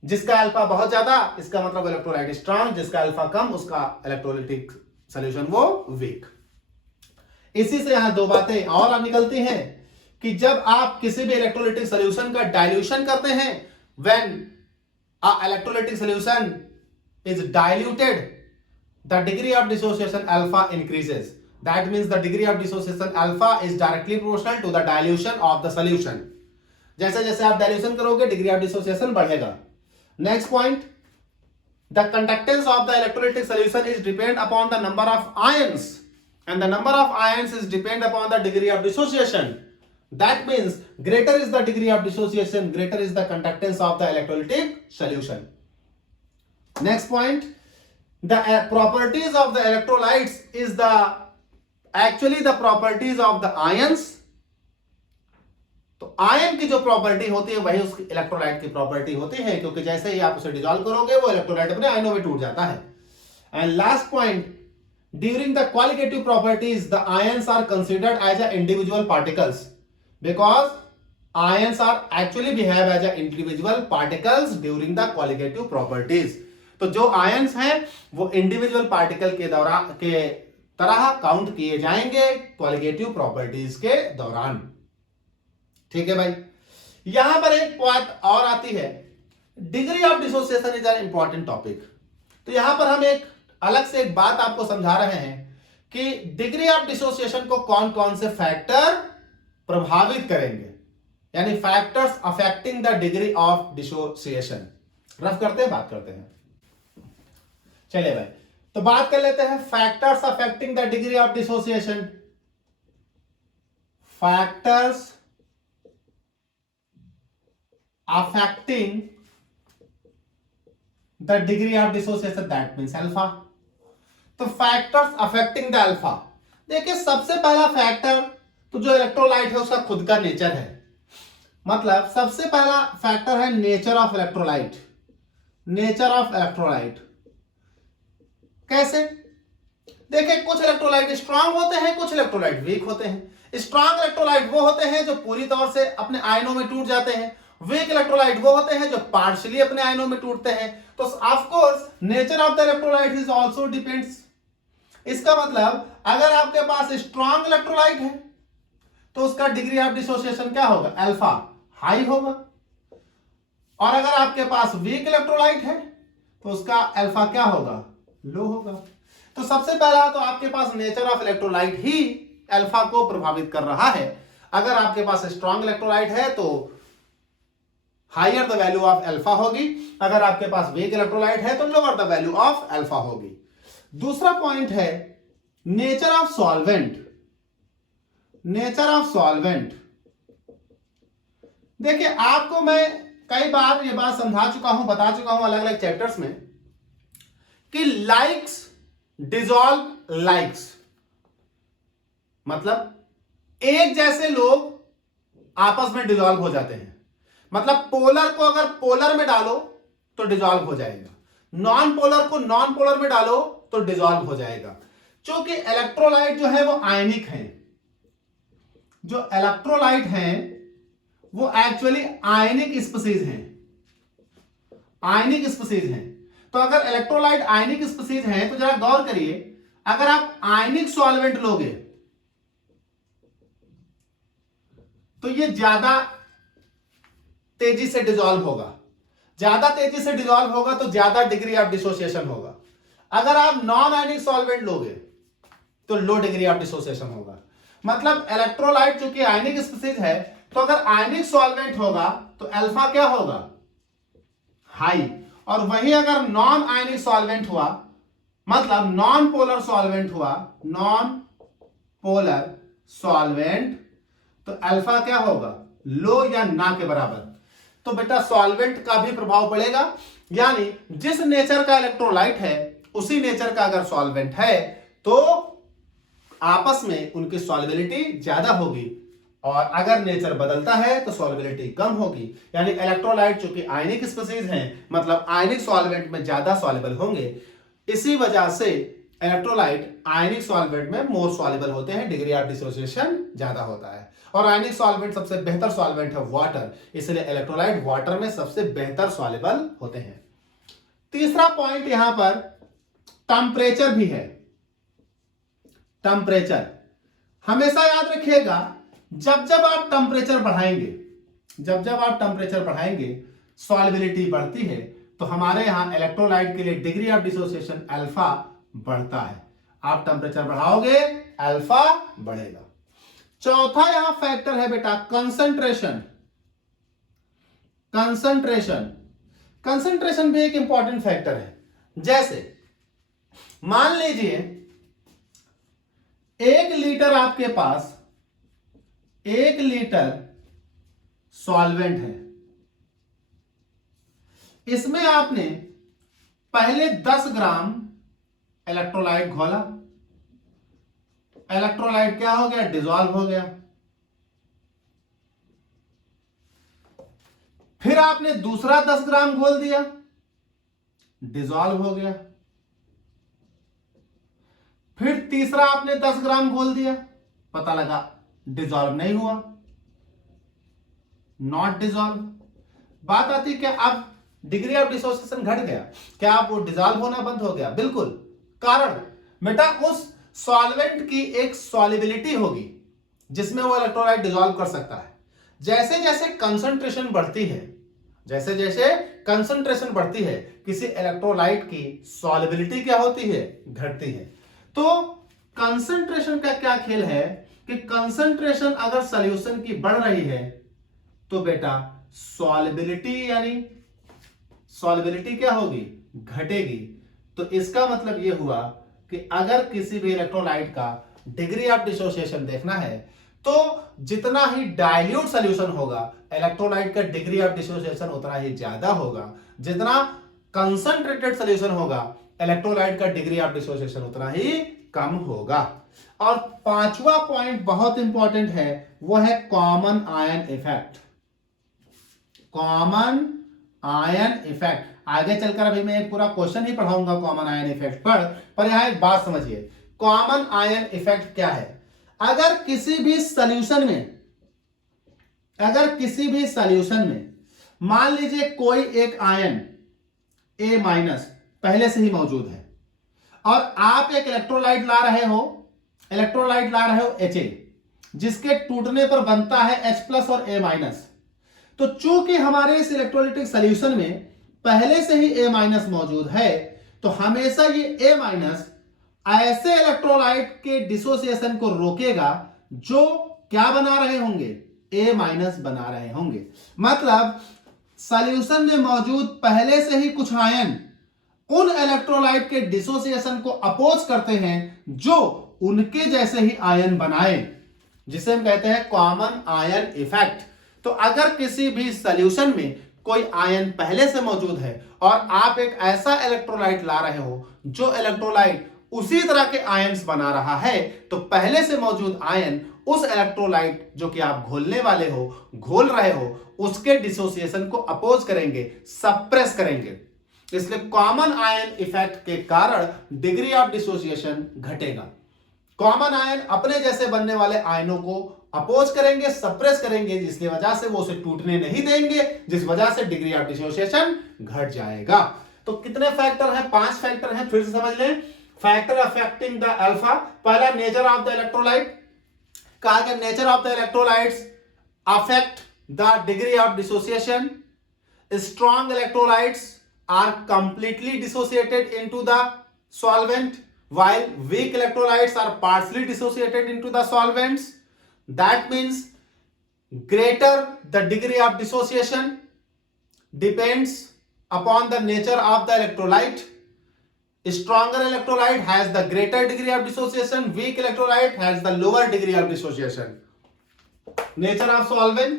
जिसका alpha बहुत ज्यादा, इसका मतलब electrolyte strong, जिसका alpha कम, उसका electrolytic solution वो week. इसी से यहां दो बातें और निकलती हैं कि जब आप किसी भी इलेक्ट्रोलाइटिक सॉल्यूशन का डाइल्यूशन करते हैं, when a electrolytic solution is diluted, the degree of dissociation alpha increases. That means the degree of dissociation alpha is directly proportional to the dilution of the solution. जैसे जैसे आप dilution करोगे degree of dissociation बढ़ेगा। Next point, the conductance of the electrolytic solution is depend upon the number of ions, and the number of ions is depend upon the degree of dissociation. That means greater is the degree of dissociation, greater is the conductance of the electrolytic solution. Next point, the properties of the electrolytes is actually the properties of the ions. तो ion की जो property होती है वही उस electrolyte की property होती है, क्योंकि जैसे ही आप उसे डिसॉल्व करोगे वो इलेक्ट्रोलाइट अपने आयनों में टूट जाता है। And last point, during the qualitative properties the ions are considered as a individual particles, because ions are actually behave as a individual particles during the qualitative properties. तो जो आयंस हैं वो इंडिविजुअल पार्टिकल के दौरान के तरह count किए जाएंगे क्वालिटेटिव प्रॉपर्टीज के दौरान। ठीक है भाई, यहां पर एक बात और आती है, degree of dissociation is an important topic. तो यहां पर हम एक अलग से एक बात आपको समझा रहे हैं कि डिग्री ऑफ डिसोसिएशन को कौन कौन से फैक्टर प्रभावित करेंगे, यानी factors affecting the degree of dissociation. Rough करते हैं, बात करते हैं। चलिए भाई, तो बात कर लेते हैं factors affecting the degree of dissociation. Factors affecting the degree of dissociation, that means alpha. तो फैक्टर्स अफेक्टिंग द अल्फा, देखिए सबसे पहला फैक्टर तो जो इलेक्ट्रोलाइट है उसका खुद का नेचर है। मतलब सबसे पहला फैक्टर है nature of electrolyte. Nature of electrolyte कैसे? देखिए कुछ इलेक्ट्रोलाइट स्ट्रांग होते हैं, कुछ इलेक्ट्रोलाइट वीक होते हैं। स्ट्रांग इलेक्ट्रोलाइट वो होते हैं जो पूरी तौर से अपने आयनों में टूट जाते हैं, वीक इलेक्ट्रोलाइट वो होते हैं जो पार्शियली अपने आयनों में टूटते हैं। तो of course nature of the electrolyte is also depends. इसका मतलब अगर आपके पास स्ट्रांग इलेक्ट्रोलाइट है तो उसका डिग्री ऑफ डिसोसिएशन क्या होगा? अल्फा हाई होगा। और अगर आपके पास वीक इलेक्ट्रोलाइट है तो उसका अल्फा क्या होगा? लो होगा। तो सबसे पहला तो आपके पास नेचर ऑफ इलेक्ट्रोलाइट ही अल्फा को प्रभावित कर रहा है। अगर आपके पास स्ट्रांग इलेक्ट्रोलाइट है तो higher the value of alpha होगी, अगर आपके पास वीक इलेक्ट्रोलाइट है तो lower the value of alpha होगी। दूसरा पॉइंट है nature of solvent. Nature of solvent, देखिए आपको मैं कई बार ये बात समझा चुका हूं, बता चुका हूं अलग अलग चैप्टर्स में कि लाइक्स डिसॉल्व लाइक्स, मतलब एक जैसे लोग आपस में डिसॉल्व हो जाते हैं। मतलब पोलर को अगर पोलर में डालो तो डिसॉल्व हो जाएगा, नॉन पोलर को नॉन पोलर में डालो तो डिसॉल्व हो जाएगा। क्योंकि इलेक्ट्रोलाइट जो है वो आयनिक हैं। जो इलेक्ट्रोलाइट हैं वो एक्चुअली आयनिक स्पीसीज हैं। आयनिक स्पीसीज हैं। तो अगर इलेक्ट्रोलाइट आयनिक स्पीसीज हैं तो जरा गौर करिए, अगर आप आयनिक सॉल्वेंट लोगे तो ये ज्यादा तेजी से डिसॉल्व होगा। ज्यादा तेजी से डिसॉल्व होगा तो ज्यादा डिग्री ऑफ डिसोसिएशन होगा। अगर आप नॉन आयनिक सॉल्वेंट लोगे तो लो डिग्री ऑफ डिसोसिएशन होगा। मतलब इलेक्ट्रोलाइट चूंकि आयनिक स्पीसीज है तो अगर आयनिक सॉल्वेंट होगा तो अल्फा क्या होगा? हाई। और वही अगर नॉन आयनिक सॉल्वेंट हुआ, मतलब नॉन पोलर सॉल्वेंट हुआ, नॉन पोलर सॉल्वेंट, तो अल्फा क्या होगा? लो या ना के बराबर। तो बेटा सॉल्वेंट का भी प्रभाव पड़ेगा, यानी जिस नेचर का इलेक्ट्रोलाइट है उसी नेचर का अगर सॉल्वेंट है तो आपस में उनकी सॉल्युबिलिटी ज्यादा होगी, और अगर नेचर बदलता है तो सॉल्युबिलिटी कम होगी। यानी इलेक्ट्रोलाइट चूंकि आयनिक स्पीसीज हैं, मतलब आयनिक सॉल्वेंट में ज्यादा सॉल्युबल होंगे, इसी वजह से इलेक्ट्रोलाइट आयनिक सॉल्वेंट में मोर सॉल्युबल होते हैं, डिग्री ऑफ डिसोसिएशन ज्यादा होता है। और आयनिक सॉल्वेंट सबसे बेहतर सॉल्वेंट है वाटर, इसलिए इलेक्ट्रोलाइट वाटर में सबसे बेहतर सॉल्युबल होते हैं। तीसरा पॉइंट यहां पर टेम्परेचर भी है। टेम्परेचर हमेशा याद रखिएगा, जब जब आप टेम्परेचर बढ़ाएंगे सॉल्युबिलिटी बढ़ती है, तो हमारे यहां इलेक्ट्रोलाइट के लिए डिग्री ऑफ डिसोसिएशन अल्फा बढ़ता है। आप टेम्परेचर बढ़ाओगे अल्फा बढ़ेगा। चौथा यहां फैक्टर है बेटा कंसंट्रेशन। कंसंट्रेशन भी एक इंपॉर्टेंट फैक्टर है। जैसे मान लीजिए 1 लीटर आपके पास 1 लीटर सॉल्वेंट है, इसमें आपने पहले 10 ग्राम इलेक्ट्रोलाइट घोला, इलेक्ट्रोलाइट क्या हो गया, डिसॉल्व हो गया। फिर आपने दूसरा 10 ग्राम घोल दिया, डिसॉल्व हो गया। फिर तीसरा आपने 10 ग्राम घोल दिया, पता लगा डिसॉल्व नहीं हुआ, नॉट डिसॉल्व। बात आती क्या, अब डिग्री ऑफ डिसोसिएशन घट गया, क्या आप वो डिसॉल्व होना बंद हो गया? बिल्कुल। कारण बेटा उस सॉल्वेंट की एक सॉल्युबिलिटी होगी जिसमें वो इलेक्ट्रोलाइट डिसॉल्व कर सकता है। जैसे जैसे कंसंट्रेशन बढ़ती है किसी इलेक्ट्रोलाइट की सॉल्युबिलिटी क्या होती है, घटती है। तो कंसंट्रेशन का क्या खेल है कि कंसंट्रेशन अगर सॉल्यूशन की बढ़ रही है तो बेटा सॉल्युबिलिटी क्या होगी, घटेगी। तो इसका मतलब यह हुआ कि अगर किसी भी इलेक्ट्रोलाइट का डिग्री ऑफ डिसोसिएशन देखना है तो जितना ही डाइल्यूट सॉल्यूशन होगा इलेक्ट्रोलाइट का डिग्री ऑफ डिसोसिएशन उतना ही ज्यादा होगा, जितना कंसंट्रेटेड सॉल्यूशन होगा इलेक्ट्रोलाइट का डिग्री ऑफ डिसोसिएशन उतना ही कम होगा। और पांचवा पॉइंट बहुत इंपॉर्टेंट है, वो है common ion effect. Common ion effect आगे चलकर अभी मैं एक पूरा क्वेश्चन ही पढ़ाऊंगा कॉमन आयन इफेक्ट पर यहां एक बात समझिए। कॉमन आयन इफेक्ट क्या है? अगर किसी भी सॉल्यूशन में मान लीजिए कोई एक आयन A- पहले से ही मौजूद है और आप एक इलेक्ट्रोलाइट ला रहे हो Ha, जिसके टूटने पर बनता है H+ और A-। तो चूंकि हमारे इस इलेक्ट्रोलाइटिक सॉल्यूशन में पहले से ही A- मौजूद है, तो हमेशा ये A- ऐसे इलेक्ट्रोलाइट के डिसोसिएशन को रोकेगा जो क्या बना रहे होंगे, A- बना रहे होंगे। मतलब सॉल्यूशन में मौजूद पहले से ही कुछ आयन उन इलेक्ट्रोलाइट के डिसोसिएशन को अपोज करते हैं जो उनके जैसे ही आयन बनाए, जिसे हम कहते हैं कॉमन आयन इफेक्ट। तो अगर किसी भी सॉल्यूशन में कोई आयन पहले से मौजूद है और आप एक ऐसा इलेक्ट्रोलाइट ला रहे हो जो इलेक्ट्रोलाइट उसी तरह के आयन्स बना रहा है, तो पहले से मौजूद आयन उस इलेक्ट्रोलाइट जो कि आप घोल रहे हो उसके डिसोसिएशन को अपोज करेंगे, सप्रेस करेंगे। इसलिए कॉमन आयन इफेक्ट के कारण डिग्री ऑफ डिसोसिएशन घटेगा। कॉमन आयन अपने जैसे बनने वाले आयनों को अपोज करेंगे, सप्रेस करेंगे, जिसकी वजह से वो उसे टूटने नहीं देंगे, जिस वजह से डिग्री ऑफ डिसोसिएशन घट जाएगा। तो कितने फैक्टर हैं? 5 फैक्टर हैं, फिर से समझ लें। फैक्टर अफेक्टिंग द अल्फा, पहला नेचर ऑफ द इलेक्ट्रोलाइट, कहा गया nature of the electrolytes affect the degree of dissociation. Strong electrolytes are completely dissociated into the solvent, while weak electrolytes are partially dissociated into the solvents. That means greater the degree of dissociation depends upon the nature of the electrolyte. Stronger electrolyte has the greater degree of dissociation, weak electrolyte has the lower degree of dissociation. Nature of solvent,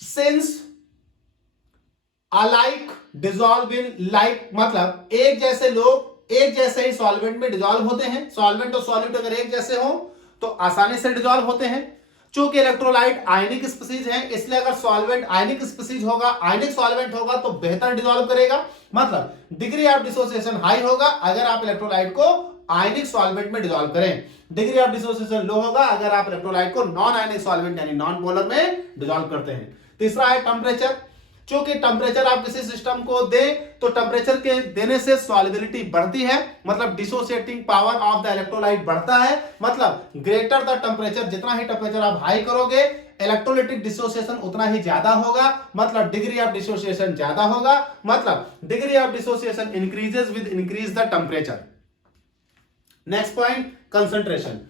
since alike dissolve in like, मतलब एक जैसे लोग एक जैसे ही solvent में dissolve होते हैं। Solvent और सॉल्यूट अगर एक जैसे हो तो आसानी से डिसॉल्व होते हैं। चूंकि इलेक्ट्रोलाइट आयनिक स्पीसीज है, इसलिए अगर सॉल्वेंट आयनिक स्पीसीज होगा, आयनिक सॉल्वेंट होगा तो बेहतर डिसॉल्व करेगा, मतलब डिग्री ऑफ डिसोसिएशन हाई होगा अगर आप इलेक्ट्रोलाइट को आयनिक सॉल्वेंट में डिसॉल्व करें, डिग्री ऑफ डिसोसिएशन लो होगा अगर आप इलेक्ट्रोलाइट को नॉन आयनिक सॉल्वेंट यानी नॉन पोलर में डिसॉल्व करते हैं। तीसरा है टेम्परेचर। चूंकि टेम्परेचर आप किसी सिस्टम को दें तो टेम्परेचर के देने से सॉल्युबिलिटी बढ़ती है, मतलब dissociating power of the electrolyte बढ़ता है, मतलब ग्रेटर द टेम्परेचर, जितना ही टेम्परेचर आप हाई करोगे इलेक्ट्रोलाइटिक डिसोसिएशन उतना ही ज्यादा होगा, मतलब डिग्री ऑफ डिसोसिएशन ज्यादा होगा, मतलब degree of dissociation increases with increase the temperature. Next point, concentration.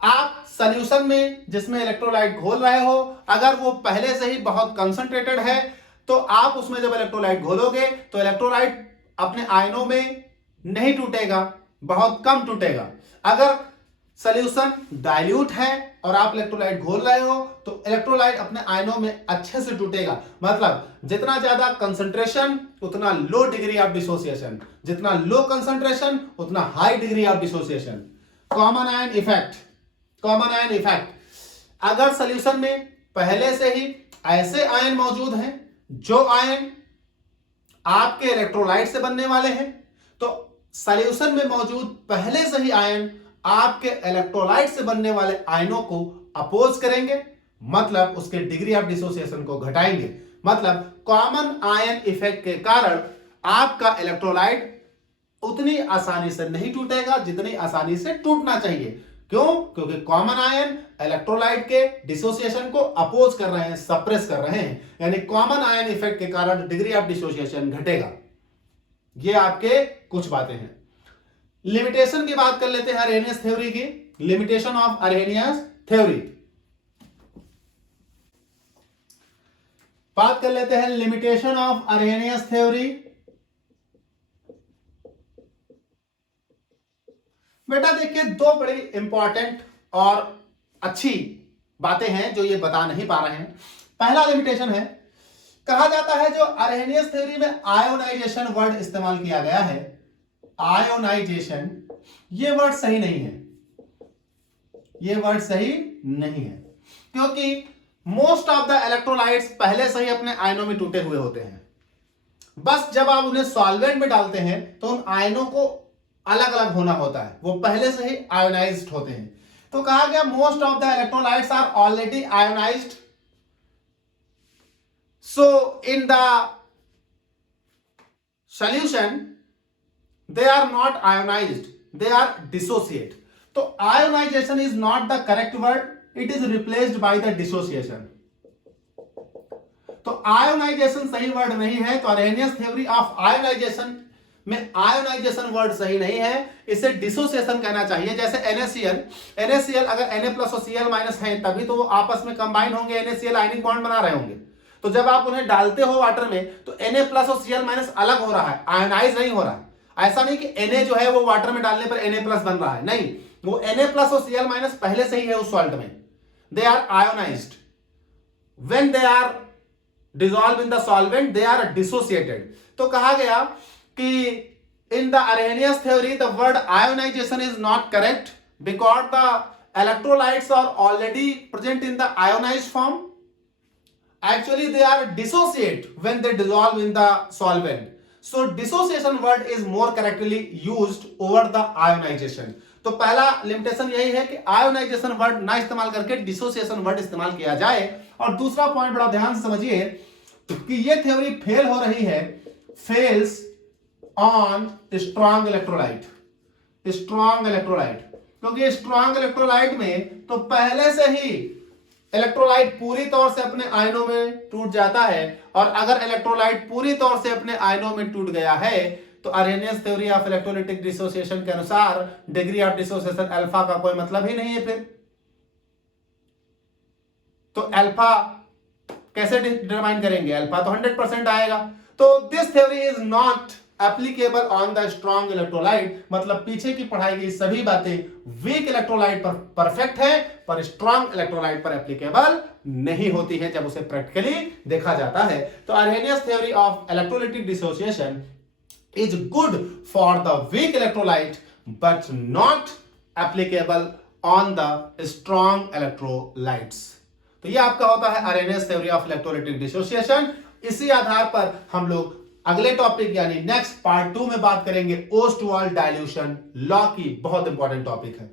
आप सॉल्यूशन में जिसमें इलेक्ट्रोलाइट घोल रहे हो अगर वो पहले से ही बहुत कंसंट्रेटेड है तो आप उसमें जब इलेक्ट्रोलाइट घोलोगे तो इलेक्ट्रोलाइट अपने आयनों में नहीं टूटेगा, बहुत कम टूटेगा। अगर सॉल्यूशन डाइल्यूट है और आप इलेक्ट्रोलाइट घोल रहे हो तो इलेक्ट्रोलाइट अपने आयनों में अच्छे से टूटेगा, मतलब जितना ज्यादा कंसंट्रेशन उतना लो डिग्री ऑफ डिसोसिएशन, जितना लो कंसंट्रेशन उतना high degree of dissociation. Common ion effect, common ion effect, अगर सॉल्यूशन में पहले से ही ऐसे आयन मौजूद हैं जो आयन आपके इलेक्ट्रोलाइट से बनने वाले हैं तो सॉल्यूशन में मौजूद पहले से ही आयन आपके इलेक्ट्रोलाइट से बनने वाले आयनों को अपोज करेंगे, मतलब उसके डिग्री ऑफ डिसोसिएशन को घटाएंगे, मतलब कॉमन आयन इफेक्ट के कारण आपका इलेक्ट्रोलाइट उतनी आसानी से नहीं टूटेगा जितनी आसानी से टूटना चाहिए। क्यों? क्योंकि कॉमन आयन इलेक्ट्रोलाइट के डिसोसिएशन को अपोज कर रहे हैं, सप्रेस कर रहे हैं, यानी कॉमन आयन इफेक्ट के कारण डिग्री ऑफ डिसोसिएशन घटेगा। ये आपके कुछ बातें हैं। लिमिटेशन की बात कर लेते हैं अरहेनियस थ्योरी की। लिमिटेशन ऑफ अरहेनियस थ्योरी बात कर लेते हैं। Limitation of Arrhenius theory. बेटा देखिए, दो बड़ी इंपॉर्टेंट और अच्छी बातें हैं जो ये बता नहीं पा रहे हैं। पहला लिमिटेशन है, कहा जाता है जो अरहेनियस थ्योरी में आयोनाइजेशन वर्ड इस्तेमाल किया गया है, आयोनाइजेशन, ये वर्ड सही नहीं है, ये वर्ड सही नहीं है, क्योंकि मोस्ट ऑफ द इलेक्ट्रोलाइट्स पहले से ही अपने आयनों में टूटे हुए होते हैं। बस जब आप उन्हें सॉल्वेंट में डालते हैं तो उन आयनों को अलग अलग होना होता है, वो पहले से ही आयोनाइज्ड होते हैं। तो कहा गया most of the electrolytes are already ionised, so in the solution they are not ionized, they are dissociate. तो ionization is not the correct word, it is replaced by the dissociation. तो ionisation सही word नहीं है, तो Arrhenius theory of ionisation में ionisation word सही नहीं है, इसे डिसोसिएशन कहना चाहिए। जैसे NaCl अगर Na प्लस और Cl माइनस है तभी तो वो आपस में कंबाइन होंगे, NaCl आयनिक बॉन्ड बना रहे होंगे। तो जब आप उन्हें डालते हो वाटर में तो Na प्लस और Cl माइनस अलग हो रहा है, आयोनाइज नहीं हो रहा है। ऐसा नहीं कि Na जो है वो वाटर में डालने पर Na प्लस बन रहा है, नहीं, वो Na प्लस और Cl माइनस पहले से ही है उस सॉल्ट में। They are ionised, when they are dissolve in the solvent they are dissociated। तो कहा गया कि in the Arrhenius theory the word ionization is not correct because the electrolytes are already present in the ionized form, actually they are dissociate when they dissolve in the solvent, so dissociation word is more correctly used over the ionization। तो पहला limitation यही है कि ionisation word ना इस्तेमाल करके dissociation word इस्तेमाल किया जाए। और दूसरा पॉइंट बड़ा ध्यान से समझिए कि ये थ्योरी फेल हो रही है, fails on strong electrolyte, strong electrolyte, क्योंकि स्ट्रॉन्ग इलेक्ट्रोलाइट में तो पहले से ही इलेक्ट्रोलाइट पूरी तौर से अपने आयनों में टूट जाता है, और अगर इलेक्ट्रोलाइट पूरी तौर से अपने आयनों में टूट गया है तो Arrhenius theory of electrolytic dissociation के अनुसार डिग्री ऑफ डिसोसिएशन अल्फा का कोई मतलब ही नहीं है। फिर तो अल्फा कैसे डिटरमाइन करेंगे? अल्फा तो 100% आएगा। तो this theory is not applicable on the strong electrolyte, मतलब पीछे की पढ़ाई गई सभी बातें वीक इलेक्ट्रोलाइट पर परफेक्ट है पर स्ट्रॉन्ग इलेक्ट्रोलाइट पर एप्लीकेबल नहीं होती है जब उसे प्रैक्टिकली देखा जाता है। तो Arrhenius theory of electrolytic dissociation is good for the weak electrolyte but not applicable on the strong electrolytes। तो ये आपका होता है RNS theory of electrolytic dissociation. इसी आधार पर हम लोग अगले टॉपिक यानी नेक्स्ट पार्ट 2 में बात करेंगे ओस्टवाल्ड डाइल्यूशन लॉ की। बहुत इंपॉर्टेंट टॉपिक है।